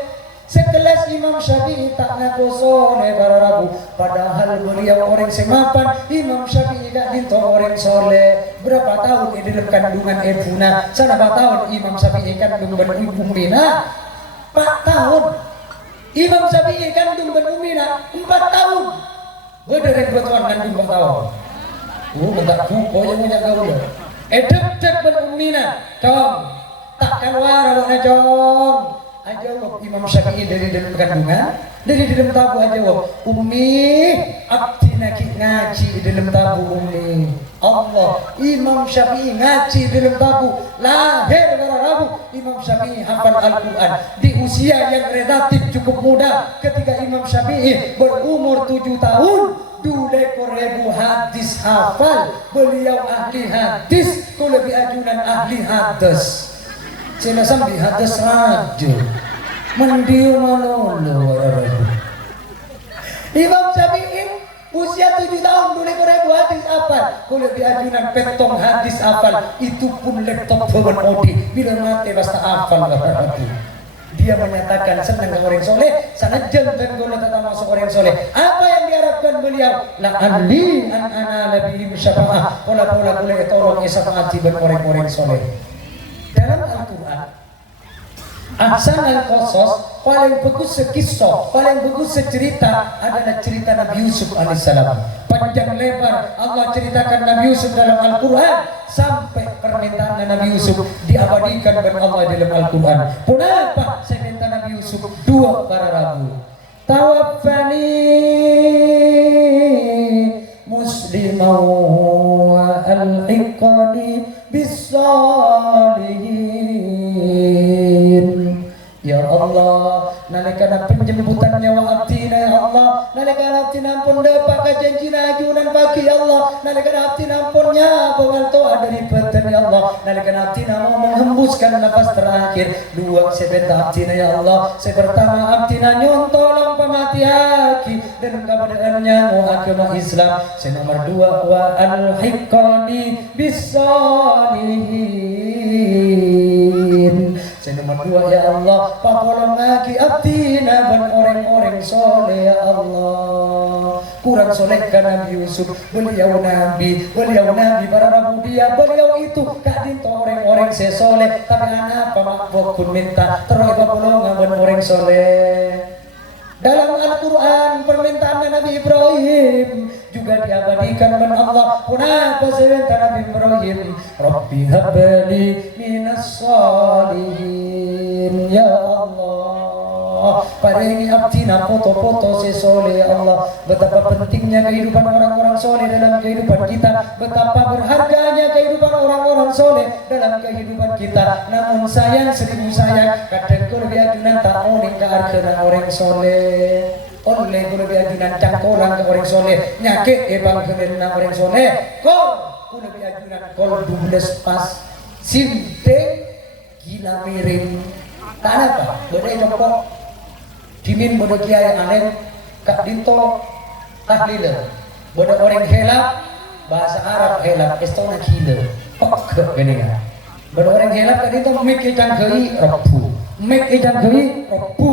sekelas Imam Syafi'i tak ngaku soleh para rabu padahal beliau orang semapan Imam Syafi'i tak dinto orang soleh berapa tahun di dalam kandungan ibuna berapa tahun Imam Syafi'i kandung ben ibu Mina 4 tahun Imam Syafi'i kandung ben Mina 4 tahun berderet buat orang kandung 4 tahun bentak kupo yang punya kau dek ben Mina dong takkan warna dong aja wab Imam Syafi'i dari dalam kandungan dari dalam tabu aja wab ummi abdi naki ngaji dalam tabu ummi Allah Imam Syafi'i ngaji dalam tabu lahir pada Rabu Imam Syafi'i hafal Al-Quran di usia yang relatif cukup muda ketika Imam Syafi'i berumur 7 tahun 2.000 hadis hafal beliau ahli hadis kalau lebih ajunan ahli hadis sila sambil hadas raja mendiu manolo Imam Syafi'i usia 7 tahun 2.000 hadis hafal kalau diajunan petong hadis hafal itu pun laptop bawan odi bila mati basta hafal dia menyatakan senang orang soleh sanajan dan kalau tak masuk orang soleh apa yang diharapkan beliau la anli an ana labihim syafa'ah pola-pola boleh tolong syafaati ben orang-orang soleh dalam Al-Quran ahsan al-qasas paling bagus sekisah paling bagus secerita adalah cerita Nabi Yusuf alaihissalam panjang lebar Allah ceritakan Nabi Yusuf dalam Al-Quran sampai permintaan Nabi Yusuf diabadikan oleh Allah dalam Al-Quran kenapa saya minta Nabi Yusuf 2 para rabu tawaffani muslimau wa al-iqani bisalihin ya Allah nalika penjemputan nyawa abdina ya Allah nalika abdina pun dapat janji ajunan bagi Allah nalika abdina punnya penganto daripada ya Allah nalikan abdina mau menghembuskan nafas terakhir dua sebentar abdina ya Allah sepertama abdina nyontolong pamati haki dan keadaannya mau agama Islam senomor dua wa al-hiqqani bis-sholihin senomor dua ya Allah pakolong lagi abdina dan orang-orang soleh ya Allah kurang solehkan Nabi Yusuf beliau nabi para rabu dia beliau itu kak dinto orang-orang sesoleh tapi anak pamakbuk pun minta terus pakolong dan orang soleh dalam Al-Quran permintaan Nabi Ibrahim juga diabadikan oleh Allah kenapa sebentar Nabi Ibrahim Rabbi habli minas sholihin ya Allah paringi abdina foto-foto sesoleh ya Allah betapa pentingnya kehidupan orang-orang soleh dalam kehidupan kita betapa berharganya kehidupan orang-orang soleh dalam kehidupan kita namun sayang seribu sayang kadang lebih ajunan tak oning ke arkenan orang soleh oleh kalau biajunan cangkolan ke orang soleh nyakit ebang kena orang soleh kau lebih ajunan kol 12 pas simpe gila miring tak apa boleh jempol dimin bodoh kiai alim kak dinto tahlil bodoh orang helap bahasa Arab helap estona kilo pok gini kan bodoh orang helap kak dinto mik ikan gei repu mik ikan gei repu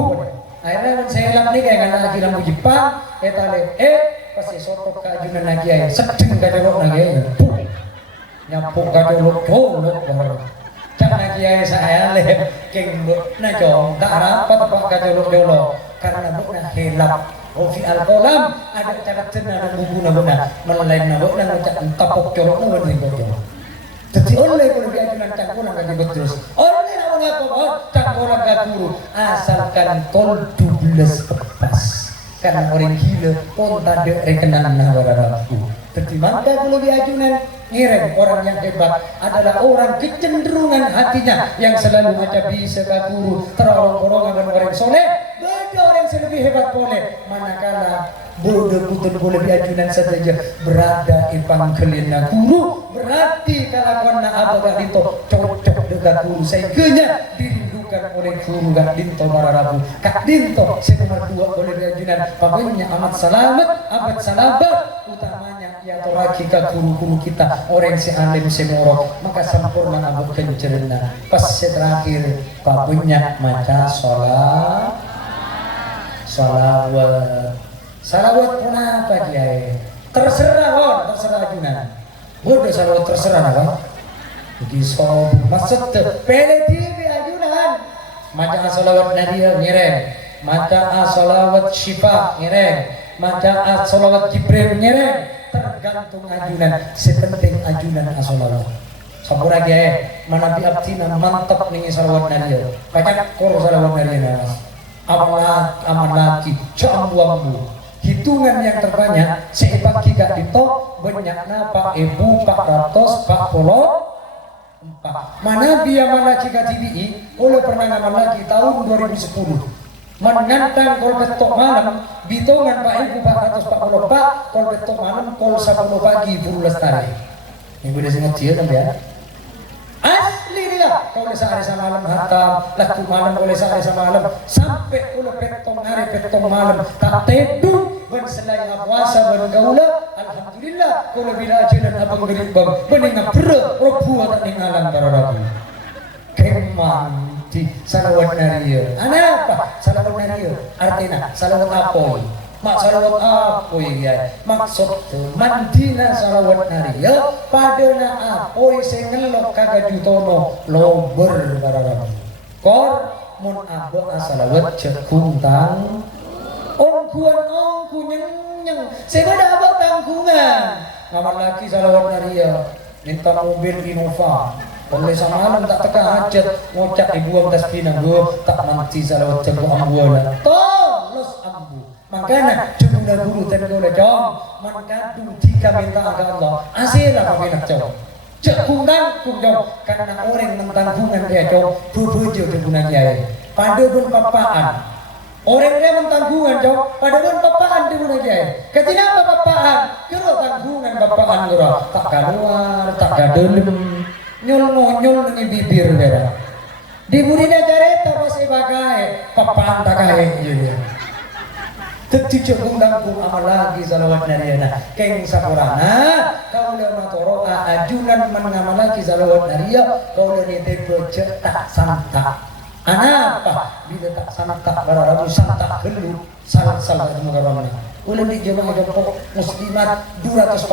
akhirnya saya helap nih kayak anak lagi lampu Jepang etale pasti sotok kajunan lagi aja sedeng kajolok lagi aja nyapuk kajolok jolok karena kiai saya lem keng na jong tak rapat pak kajolok jolok karena bukna helap fi al-qalam ada cara cena dan bubuna bukna melain na bukna ngucap tapok jolok na berdiri jolok jadi oleh kalau diajunan cangkulan gak dibet terus oleh namanya apa cangkulan gak guru asalkan tol 12 lepas karena orang gila pun tak ada rekenan nawararaku jadi maka kalau diajunan ngirim orang yang hebat adalah orang kecenderungan hatinya yang selalu macam bisa ke guru terorong-orongan dengan orang soleh beda orang yang lebih hebat boleh manakala bodoh putun boleh diajunan saja berada di pangkelina guru berarti kalau kena abang dito cocok dengan guru sehingga dirindukan oleh guru gak dinto mararabu kak dinto nomor 2 boleh diajunan pokoknya amat selamat utamanya ya toraki ke guru-guru kita orang si alim semoro maka sempurna abad kencerna pas terakhir papunya maca salawat pun apa kiai terserah ajunan bodoh salawat terserah apa bagi sob maksud pele TV ajunan maca salawat nadia ngirim maca salawat syifa ngirim maca salawat Jibril ngirim tergantung ajunan sepenting ajunan asolawat sampura kiai manabi abdina mantap nih salawat nadia baca kor salawat nadia aman lagi jambu hitungan yang terbanyak seibang kika dito banyaknya Pak Ibu 444 mana dia mana kika TVI oleh pernah nama lagi tahun 2010 menantang kol betok malam bitongan Pak Ibu 444 kol betok malam kol 10 pagi buru lestari yang gue disini dia kan ya asli dia kau sehari sama malam hatam laku malam oleh sehari sama malam sampai ulah petong hari petong malam tak teduh ben selain puasa ben gaula alhamdulillah kau bila ajenan abang geribang bening ngapre robu tak ningalan bararabu kemang di salawat naria apa salawat naria artinya salawat apoi mak salawat apoi ya maksud mandina salawat naria padana apoi sengelok kagak jutono lober bararabu kor mun abo salawat cekuntang ongkuan nyeng segala abang tanggungan ngamar lagi salawat naria minta mobil Innova oleh samalam tak teka hajat ngocak dibuang tasbihna gua tak manti salawat jago ambuana tolos ambu makanya cuma guru dan gula jom mengandung jika minta agama Allah asilah kami nak jom cekundang kundang karena orang mentanggungan dia jom bubujo kegunaan kiai pada pun papaan Orang dia mentanggungan jauh, padahal bapaan di mana dia. Ketika apa bapaan, kira tanggungan bapaan kira tak keluar, tak kadalem, nyol dengan bibir merah. Di budina careta pasti bagai papaan tak kaya dia. Tetap undang ku amal lagi salawat nariana keng sakurana kau le matoro ajunan mengamal lagi salawat naria kau le nite project tak santa anapa bila tak santa bararabu santa gelu salat mugarramna ulun di jemaah jempok muslimat 240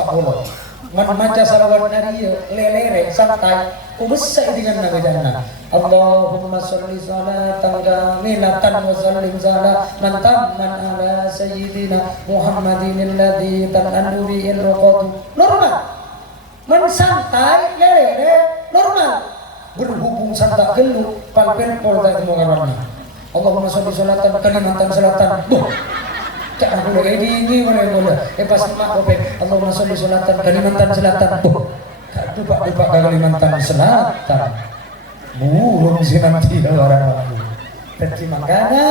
maca salawat naria lelere santai ku besar dengan naga jannah Allahumma sholli salatan kamilatan wa sallim salaman tamman ala sayyidina Muhammadin alladzi tan'annu bihil uqad normal mensantai lelere normal berhubung santak gelu palpen polda mugarramna Allahumma sholli salatan kalimatan salatan Jangan boleh ini boleh. Pas mak kopi. Allahumma sholli sholatan Kalimantan Selatan. Lupa Kalimantan Selatan. Burung sih nanti orang aku. Tapi makanya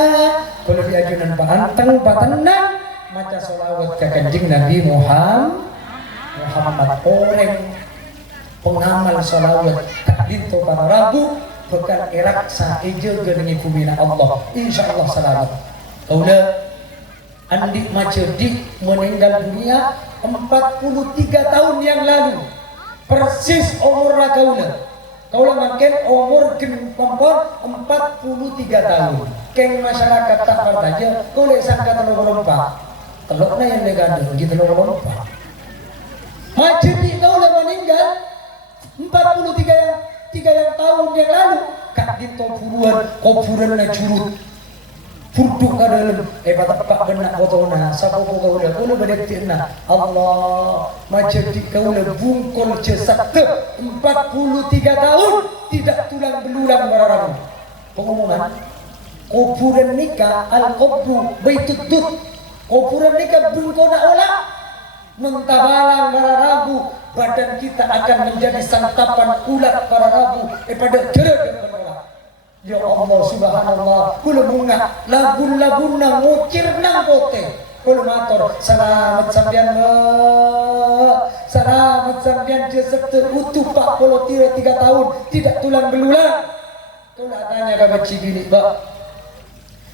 kalau diajunan Pak Anteng, Pak Tenang, maca sholawat ke Kanjeng Nabi Muhammad orang pengamal sholawat tak dinto para rabu bekal iraksa ijo geningi kumina Allah. Insyaallah selamat. Kaulah Andi Macerdi meninggal dunia 43 tahun yang lalu persis umur kaula makin umur kempon 43 tahun keng masyarakat tak bertaja boleh sangka telokna yang leganda gitu lompat Macerdi kaula meninggal 43 tahun yang lalu kak dinto puruan kopuran na curut Furduk adalah pak benak kotona sapa kau dah kau berdektina Allah macam di kau bungkol cesakte 43 tahun tidak tulang belulang bararamu pengumuman kuburan nikah al-qabru baitud dud kuburan nikah bungkona olah mentabalang bararabu badan kita akan menjadi santapan ulat bararabu pada jeruk Ya Allah subhanallah kula bunga lagun-lagunna ngukir nang bote kula matur selamat sampean selamat sampean jesek terutuh 43 tahun tidak tulang belulang kula tanya ke beci bini Mbak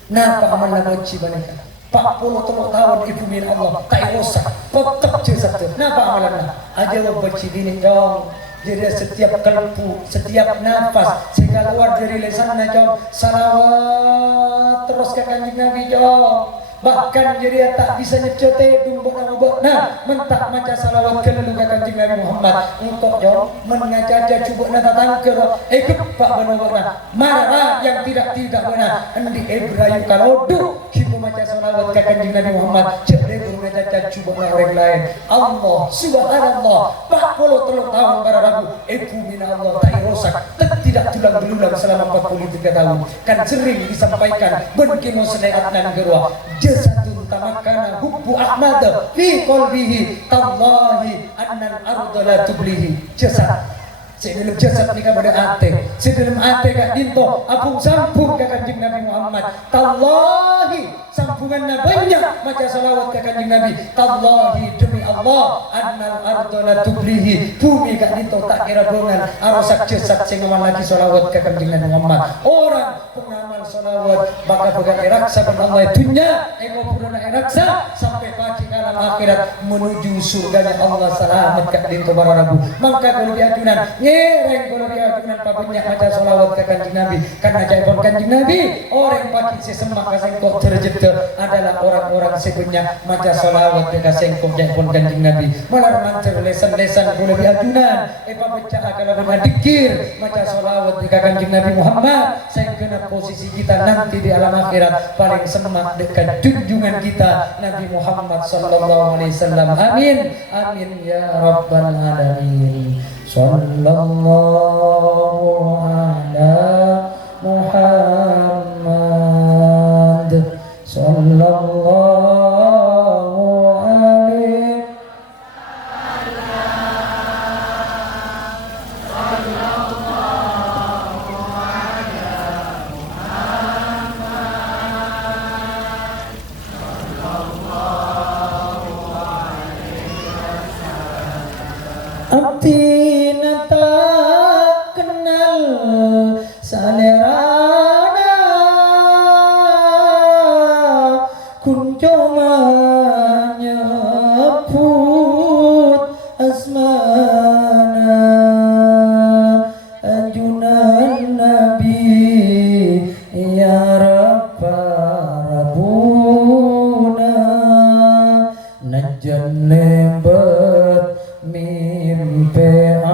napa amal beci banika 43 tahun ibu min Allah tak rosak tetap jesek napa amalanna aja beci bini dong jadi setiap kalbu, setiap nafas sehingga keluar dari lisannya jom salawat terus ke Kanjeng Nabi jom bahkan jadi tak bisa nyecote dumbuk nah mentak maca salawat ke lalu ke Kanjeng Nabi Muhammad untuk jom mengajaja cubuk na tatang ke kepak benar marah yang tidak benar endi Ibrahim kalau kita maca salawat ke Kanjeng Nabi Muhammad jadi mengajaja cubuk na orang lain Allah subhanallah 43 tahun bararabu mina Allah tak rosak tidak tulang belulang selama 43 tahun kan sering disampaikan benkimo seneatnan gerwa jasatun tamakkana hubbu ahmad fi qalbihi tallahi annal arda la tublihi jasad sedalam jasad ni ka pada ate sedalam ate ka dinto apung sampung ka Kanjeng Nabi Muhammad tallahi sampungan na banyak maca salawat ka Kanjeng Nabi tallahi demi Allah annal arda la tublihi bumi ka dinto tak kira bongan arosak jasad sing ngamal lagi salawat ka Kanjeng Nabi Muhammad orang pengamal salawat bakal begal iraksa ben Allah dunya eko purana iraksa sampai pagi alam akhirat menuju surganya Allah selamat ka dinto bararabu mangka kalau diajunan ngereng kalau diajunan pabanyak maca salawat ke Kanjeng Nabi karena jaibon Kanjeng Nabi orang pakai sesemak kasengkok terjete adalah orang-orang sebanyak maca salawat ke kasengkok jaibon Kanjeng Nabi malah mancer lesan-lesan kalau diajunan baca kalau benar dikir maca salawat ke Kanjeng Nabi Muhammad saya kena posisi kita nanti di alam akhirat paling semak dekat junjungan kita Nabi Muhammad sallallahu alaihi wasallam amin amin ya rabbal alamin sallallahu ala Muhammad sallallahu alaihi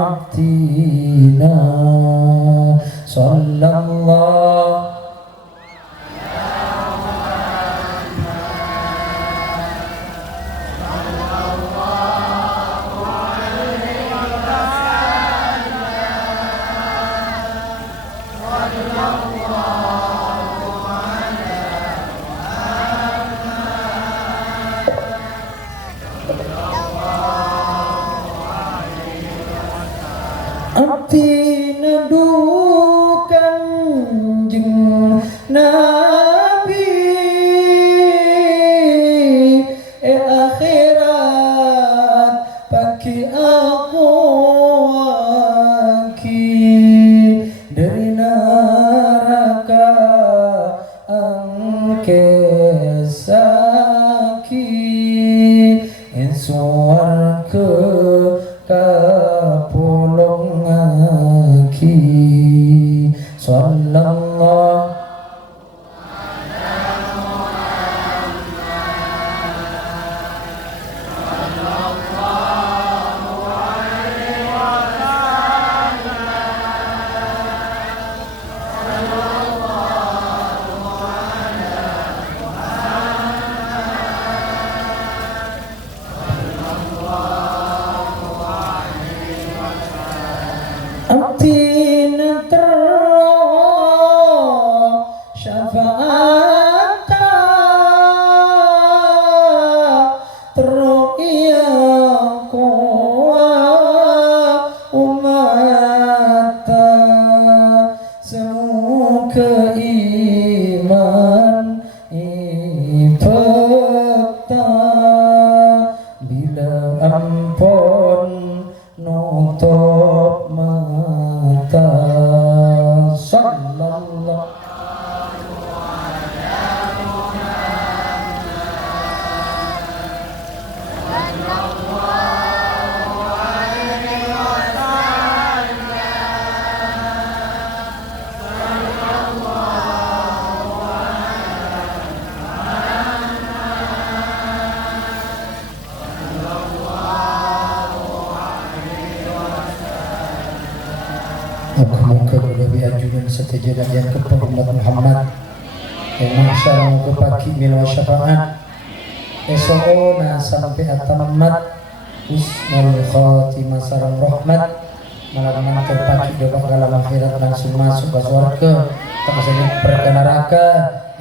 abdina sallallahu abdina dukan jeng nabi akhirat pagi aku aki dari neraka angkesaki suarga kapulung aki sallallahu abdina terlalu syafaata teruia kuwa umata semoga iman ibata bila ampun nutup mata sallallahu Muka lebih ajudan setejadah yang kepada umat Muhammad yang mahsyar muka pagi milwa syafaat esokona sampai atamat husnul khatimah sarang rahmat malam terpagi dapat alam akhirat langsung masuk ke surga tak saja pergi neraka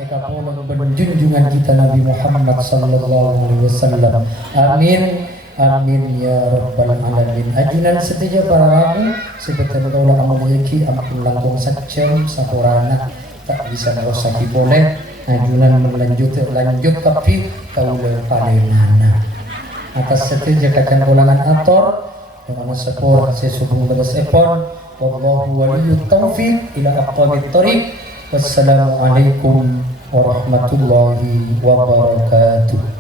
eka pula berjunjungan kita Nabi Muhammad sallallahu alaihi wasallam amin. Amin ya rabbal alamin. Ajunan seteja para ramu sebetulnya kaulah amal heki ampun langkung sakcem sapurana tak bisa merosaki boleh ajunan lanjut tapi kaulah palenana atas seteja kacan ulangan ator dengan sepur sesubung lebas epon wallahu waliyut taufiq ila aqwamit thariq wassalamualaikum warahmatullahi wabarakatuh.